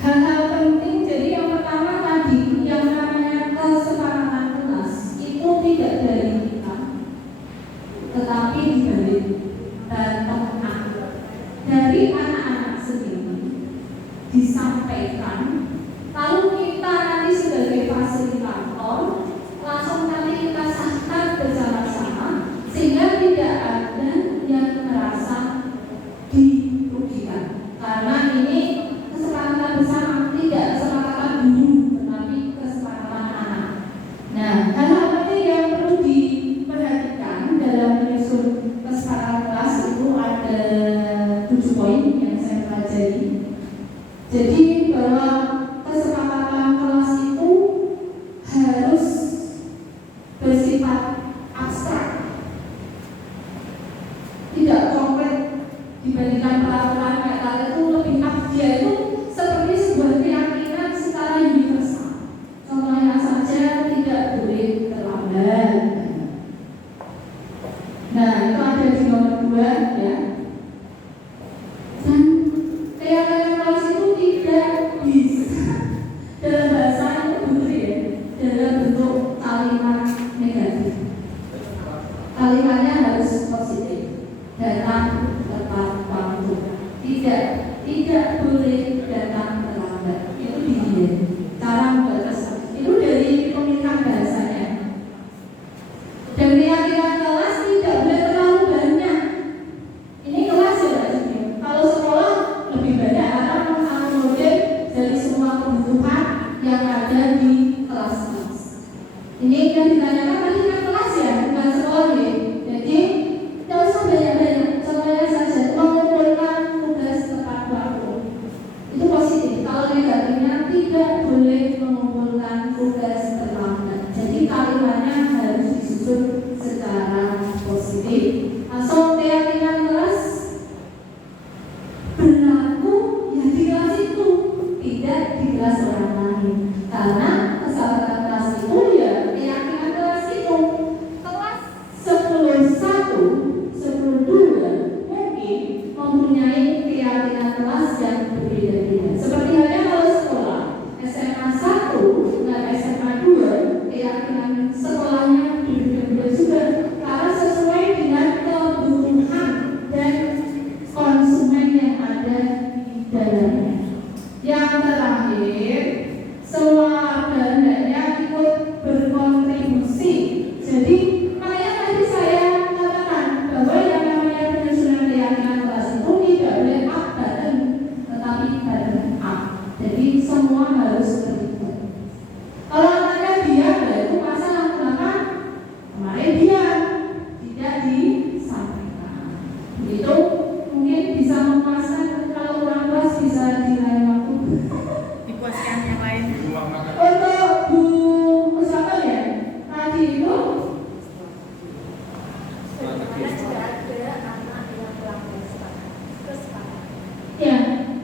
Hal-hal penting, jadi yang pertama tadi yang namanya kesepakatan kelas itu tidak dari kita, tetapi dibalik dan dari anak-anak sendiri disampaikan, lalu kita nanti sebagai fasilitator langsung nanti kita sahkan bersama-sama sehingga tidak ada yang merasa dirugikan, karena ini kesepakatan bersama, tidak kesepakatan guru tetapi kesepakatan anak. Nah, hal-hal penting yang perlu diperhatikan dalam menyusun kesepakatan kelas itu ada 7 poin yang saya pelajari. Jadi bahwa kesepakatan kelas itu harus bersifat abstrak, tidak konkret. Dibandingkan peraturan kayak tadi itu lebih dia itu seperti sebuah keyakinan secara universal. Contohnya saja tidak boleh terlambat. Nah, itu ada di nomor 2 ya. Dan keyakinan kelas itu tidak bisa dalam bahasa itu ya, dalam bentuk kalimat negatif. Kalimatnya harus positif, datang tepat waktu, tidak boleh datang terlambat. Itu dia cara membatas. Itu dari pemilihan bahasanya. Dan keyakinan kelas tidak boleh terlalu banyak. Ini kelas ya Pak Julio. Kalau sekolah lebih banyak karena mengakomodir dari semua kebutuhan yang ada di kelas-kelas. Ini yang ditanyakan tadi kan kelas ya, bukan sekolah ya. Jadi tidak usah banyak-banyak. Contohnya saja mengumpulkan tugas tepat waktu. Itu positif. Kalau negatifnya tidak boleh mengumpulkan tugas terlambat. Jadi kalimatnya harus disusun secara positif. Langsung keyakinan kelas berlaku ya di kelas itu, tidak di kelas orang lain. Karena kesepakatan kelas itu ya keyakinan kelas itu. Kelas 10-1, 10-2 mungkin mempunyai keyakinan kelas yang berbeda-beda. Seperti halnya kalau sekolah SMA 1 dan SMA 2 keyakinan sekolahnya berbeda-beda juga, karena sesuai dengan kebutuhan dan konsumen yang ada di dalamnya. Yang terakhir, semua hendaknya ikut berkontribusi. Jadi makanya tadi saya katakan bahwa yang namanya penyusunan keyakinan kelas itu tidak boleh up button, tetapi button up. Jadi semua harus terlibat. Kalau anaknya diam, ya itu masalah. Kenapa? Kemarin diam, tidak disampaikan. Itu mungkin bisa memuaskan. Kalau kurang puas bisa di lain waktu. Dipuaskan yang lain. Untuk Bu Usama ya, tadi itu ya,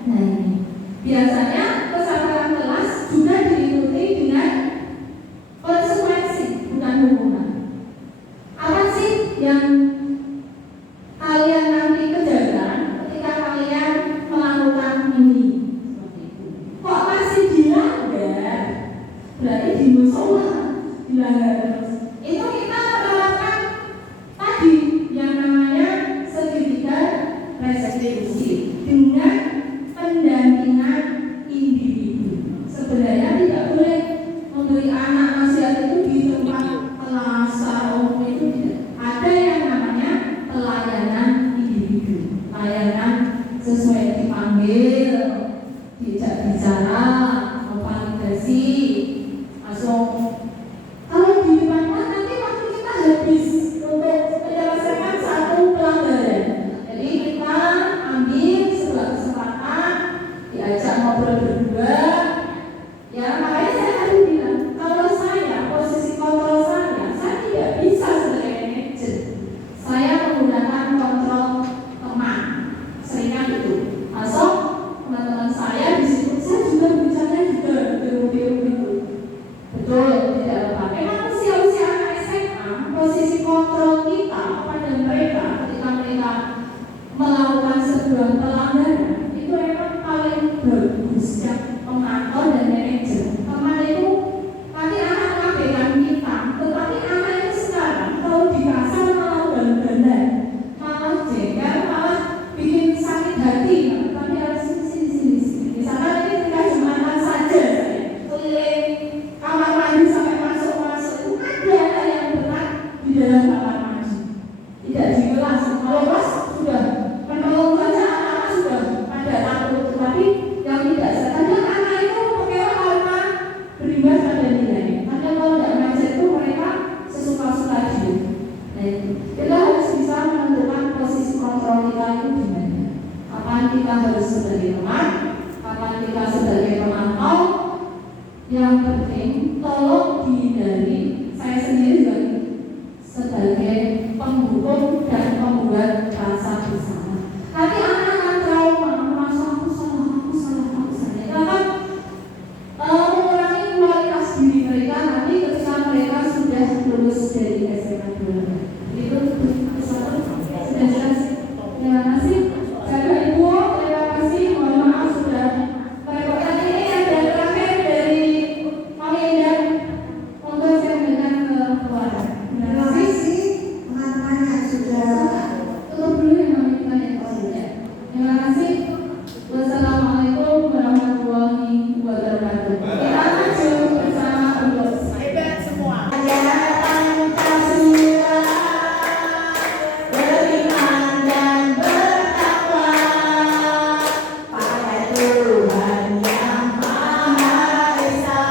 nah ini biasanya kesepakatan kelas juga diikuti dengan konsekuensi, bukan hukuman. Apa sih yang kalian nanti kejaran ketika kalian melakukan ini? Seperti itu. Kok masih dilanggar? Berarti di musola dilanggar terus. Itu kita menerapkan tadi yang namanya sertifikat restitusi dengan pendampingan individu. Sebenarnya tidak boleh memberi anak nasihat itu di tempat kelas umum, itu tidak. Ada yang namanya pelayanan individu, pelayanan sesuai dipanggil, diajak bicara, validasi, langsung. Kalau di depan nanti waktu kita habis untuk menyelesaikan satu pelanggaran, jadi kita ambil sebuah kesempatan, diajak ngobrol berdua. Ya, makanya saya tadi bilang, kalau saya, posisi kontrol saya tidak bisa sebagai manajer. Saya menggunakan kontrol teman, seringnya itu. Masuk teman-teman saya di situ, saya juga bicaranya juga biru-biru itu. Betul, tidak apa. Memang usia-usia anak SMA, posisi kontrol kita pada mereka ketika mereka melakukan sebuah pelanggaran itu memang paling bagus yang pemantau dan manajer. Teman itu nanti anak mengabaikan kita, tetapi anak itu sekarang kalau dikasih malah benar-benar, malah jengkel, malah bikin sakit hati. Tapi harus sini. Misalnya ini ketika Jumatan saja saya keliling kamar mandi sampai masuk itu ada anak yang berat di dalam kamar mandi, tidak di kelas. Kalau kelas sudah menolong saja, anak-anak sudah pada takut. Tapi yang tidak kadang anak itu pakai karena berimbas pada nilai. Kadang kalau tidak ngajar itu mereka sesuka-suka dia. Nah itu kita harus bisa menentukan posisi kontrol kita itu di mana. Kapan kita harus sebagai teman, kapan kita sebagai pemantau. Yang penting tolong dihindari, saya sendiri juga sebagai penghukum dan pembuat rasa bersalah. Nanti anak akan trauma, merasa aku salah. Itu akan mengurangi kualitas diri mereka nanti ketika mereka sudah lulus dari SMA 2. Itu satu. Sudah jelas. Terima kasih. Jaga Ibu, terima kasih. Mohon maaf sudah merepotkan. Ini yang terakhir dari Mami Indah untuk saya memberikan ke keluarga. Terima kasih teman-teman yang sudah Tutup dulu yang Mami tanya. Terima kasih. Wassalamualaikum warahmatullahi wabarakatuh. Kita maju bersama untuk Hebat semua. beriman dan bertakwa pada Tuhan yang Maha Esa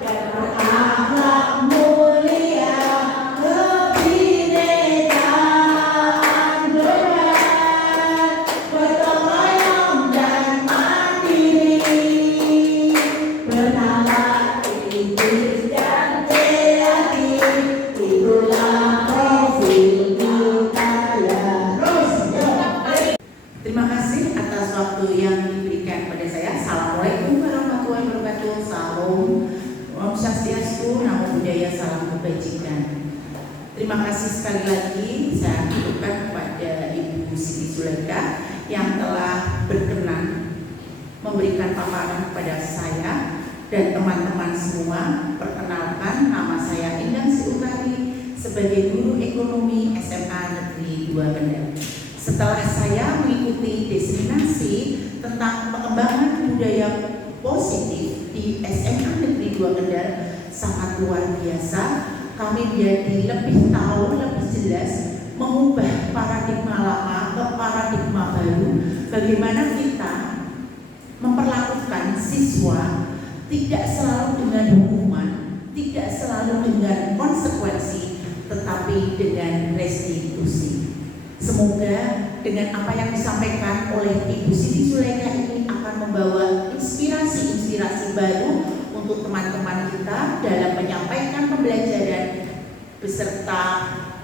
dan berakhlak mulia, kebinekaan berat, gotong royong dan mandiri, bernama Idris dan kreatif, itulah profil kita ya. Terima kasih atas waktu yang diberikan pada saya. Assalamualaikum warahmatullahi wabarakatuh. Salam, Om Swastiastu, Namo Buddhaya, salam kebajikan. Terima kasih sekali lagi saya ucapkan kepada Ibu Siti Zulaikha yang telah berkenan memberikan paparan kepada saya dan teman-teman semua. Perkenalkan, nama saya Indah Siukari sebagai guru ekonomi SMA Negeri 2 Kendal. Setelah saya mengikuti destinasi tentang pengembangan budaya positif di SMA Negeri 2 Kendal sangat luar biasa, kami menjadi lebih tahu, lebih jelas mengubah paradigma lama ke paradigma baru, bagaimana kita memperlakukan siswa tidak selalu dengan hukuman, tidak selalu dengan konsekuensi, tetapi dengan restitusi. Semoga dengan apa yang disampaikan oleh Ibu Siti Zulaikha ini akan membawa inspirasi-inspirasi baru untuk teman-teman kita dalam menyampaikan pembelajaran beserta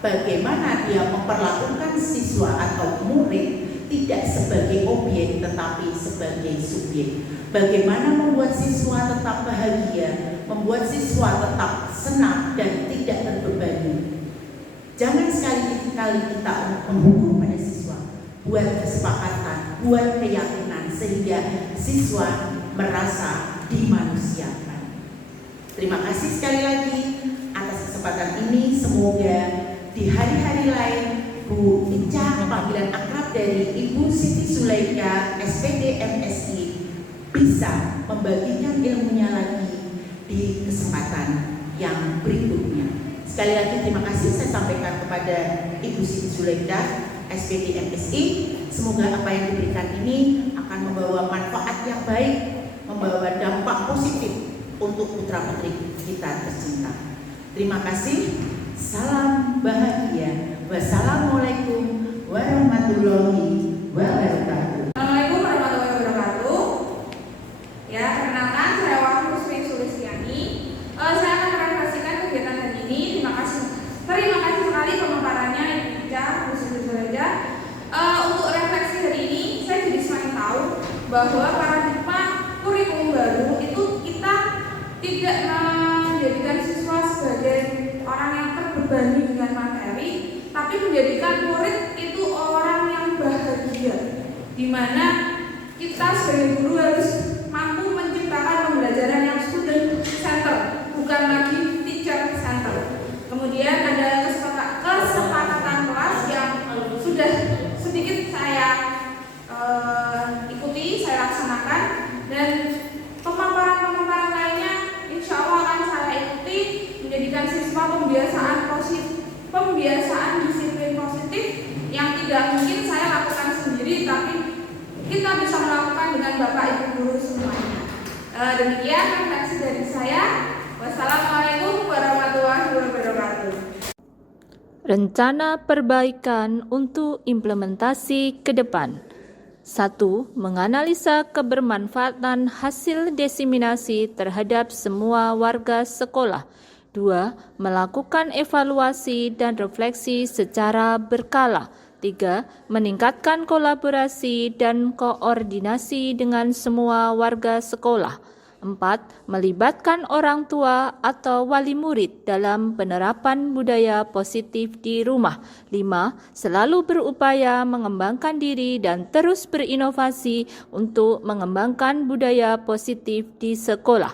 bagaimana dia memperlakukan siswa atau murid tidak sebagai objek tetapi sebagai subjek. Bagaimana membuat siswa tetap bahagia, membuat siswa tetap senang dan tidak terbebani. Jangan sekali-kali kita menghukum pada siswa. Buat kesepakatan, buat keyakinan sehingga siswa merasa dimanusiakan. Terima kasih sekali lagi atas kesempatan ini semoga di hari-hari lain Bu Ica, panggilan akrab dari Ibu Siti Zulaika, SPD MSI, bisa membagikan ilmunya lagi di kesempatan yang berikutnya. Sekali lagi terima kasih saya sampaikan kepada Ibu Siti Zulaika, SPD MSI. Semoga apa yang diberikan ini akan membawa manfaat yang baik, membawa dampak positif untuk putra-putri kita tercinta. Terima kasih. Salam bahagia. Wassalamualaikum warahmatullahi wabarakatuh. Assalamualaikum warahmatullahi wabarakatuh. Ya, perkenalkan saya Wahyu Sri Sulistiani. Saya akan merefleksikan kegiatan hari ini. Terima kasih sekali pemaparannya Ibu Ica, Bu Siti Zulaika. Untuk refleksi hari ini, saya jadi semakin tahu bahwa paradigma kurikulum baru itu kita tidak menjadikan siswa sebagai orang yang terbebani dengan materi, tapi menjadikan murid itu orang yang bahagia, di mana kita sebagai guru harus mampu menciptakan pembelajaran yang student center, bukan lagi teacher center. Kemudian ada kesepakatan kelas yang sudah sedikit saya ikuti, saya laksanakan, dan pemaparan lainnya insya Allah akan saya ikuti, menjadikan siswa pembiasaan disiplin positif yang tidak mungkin saya lakukan sendiri, tapi kita bisa melakukan dengan Bapak Ibu guru semuanya. Demikian refleksi dari saya. Wassalamualaikum warahmatullahi wabarakatuh. Rencana perbaikan untuk implementasi ke depan. 1. Menganalisa kebermanfaatan hasil diseminasi terhadap semua warga sekolah. 2. Melakukan evaluasi dan refleksi secara berkala. 3. Meningkatkan kolaborasi dan koordinasi dengan semua warga sekolah. 4. Melibatkan orang tua atau wali murid dalam penerapan budaya positif di rumah. 5. Selalu berupaya mengembangkan diri dan terus berinovasi untuk mengembangkan budaya positif di sekolah.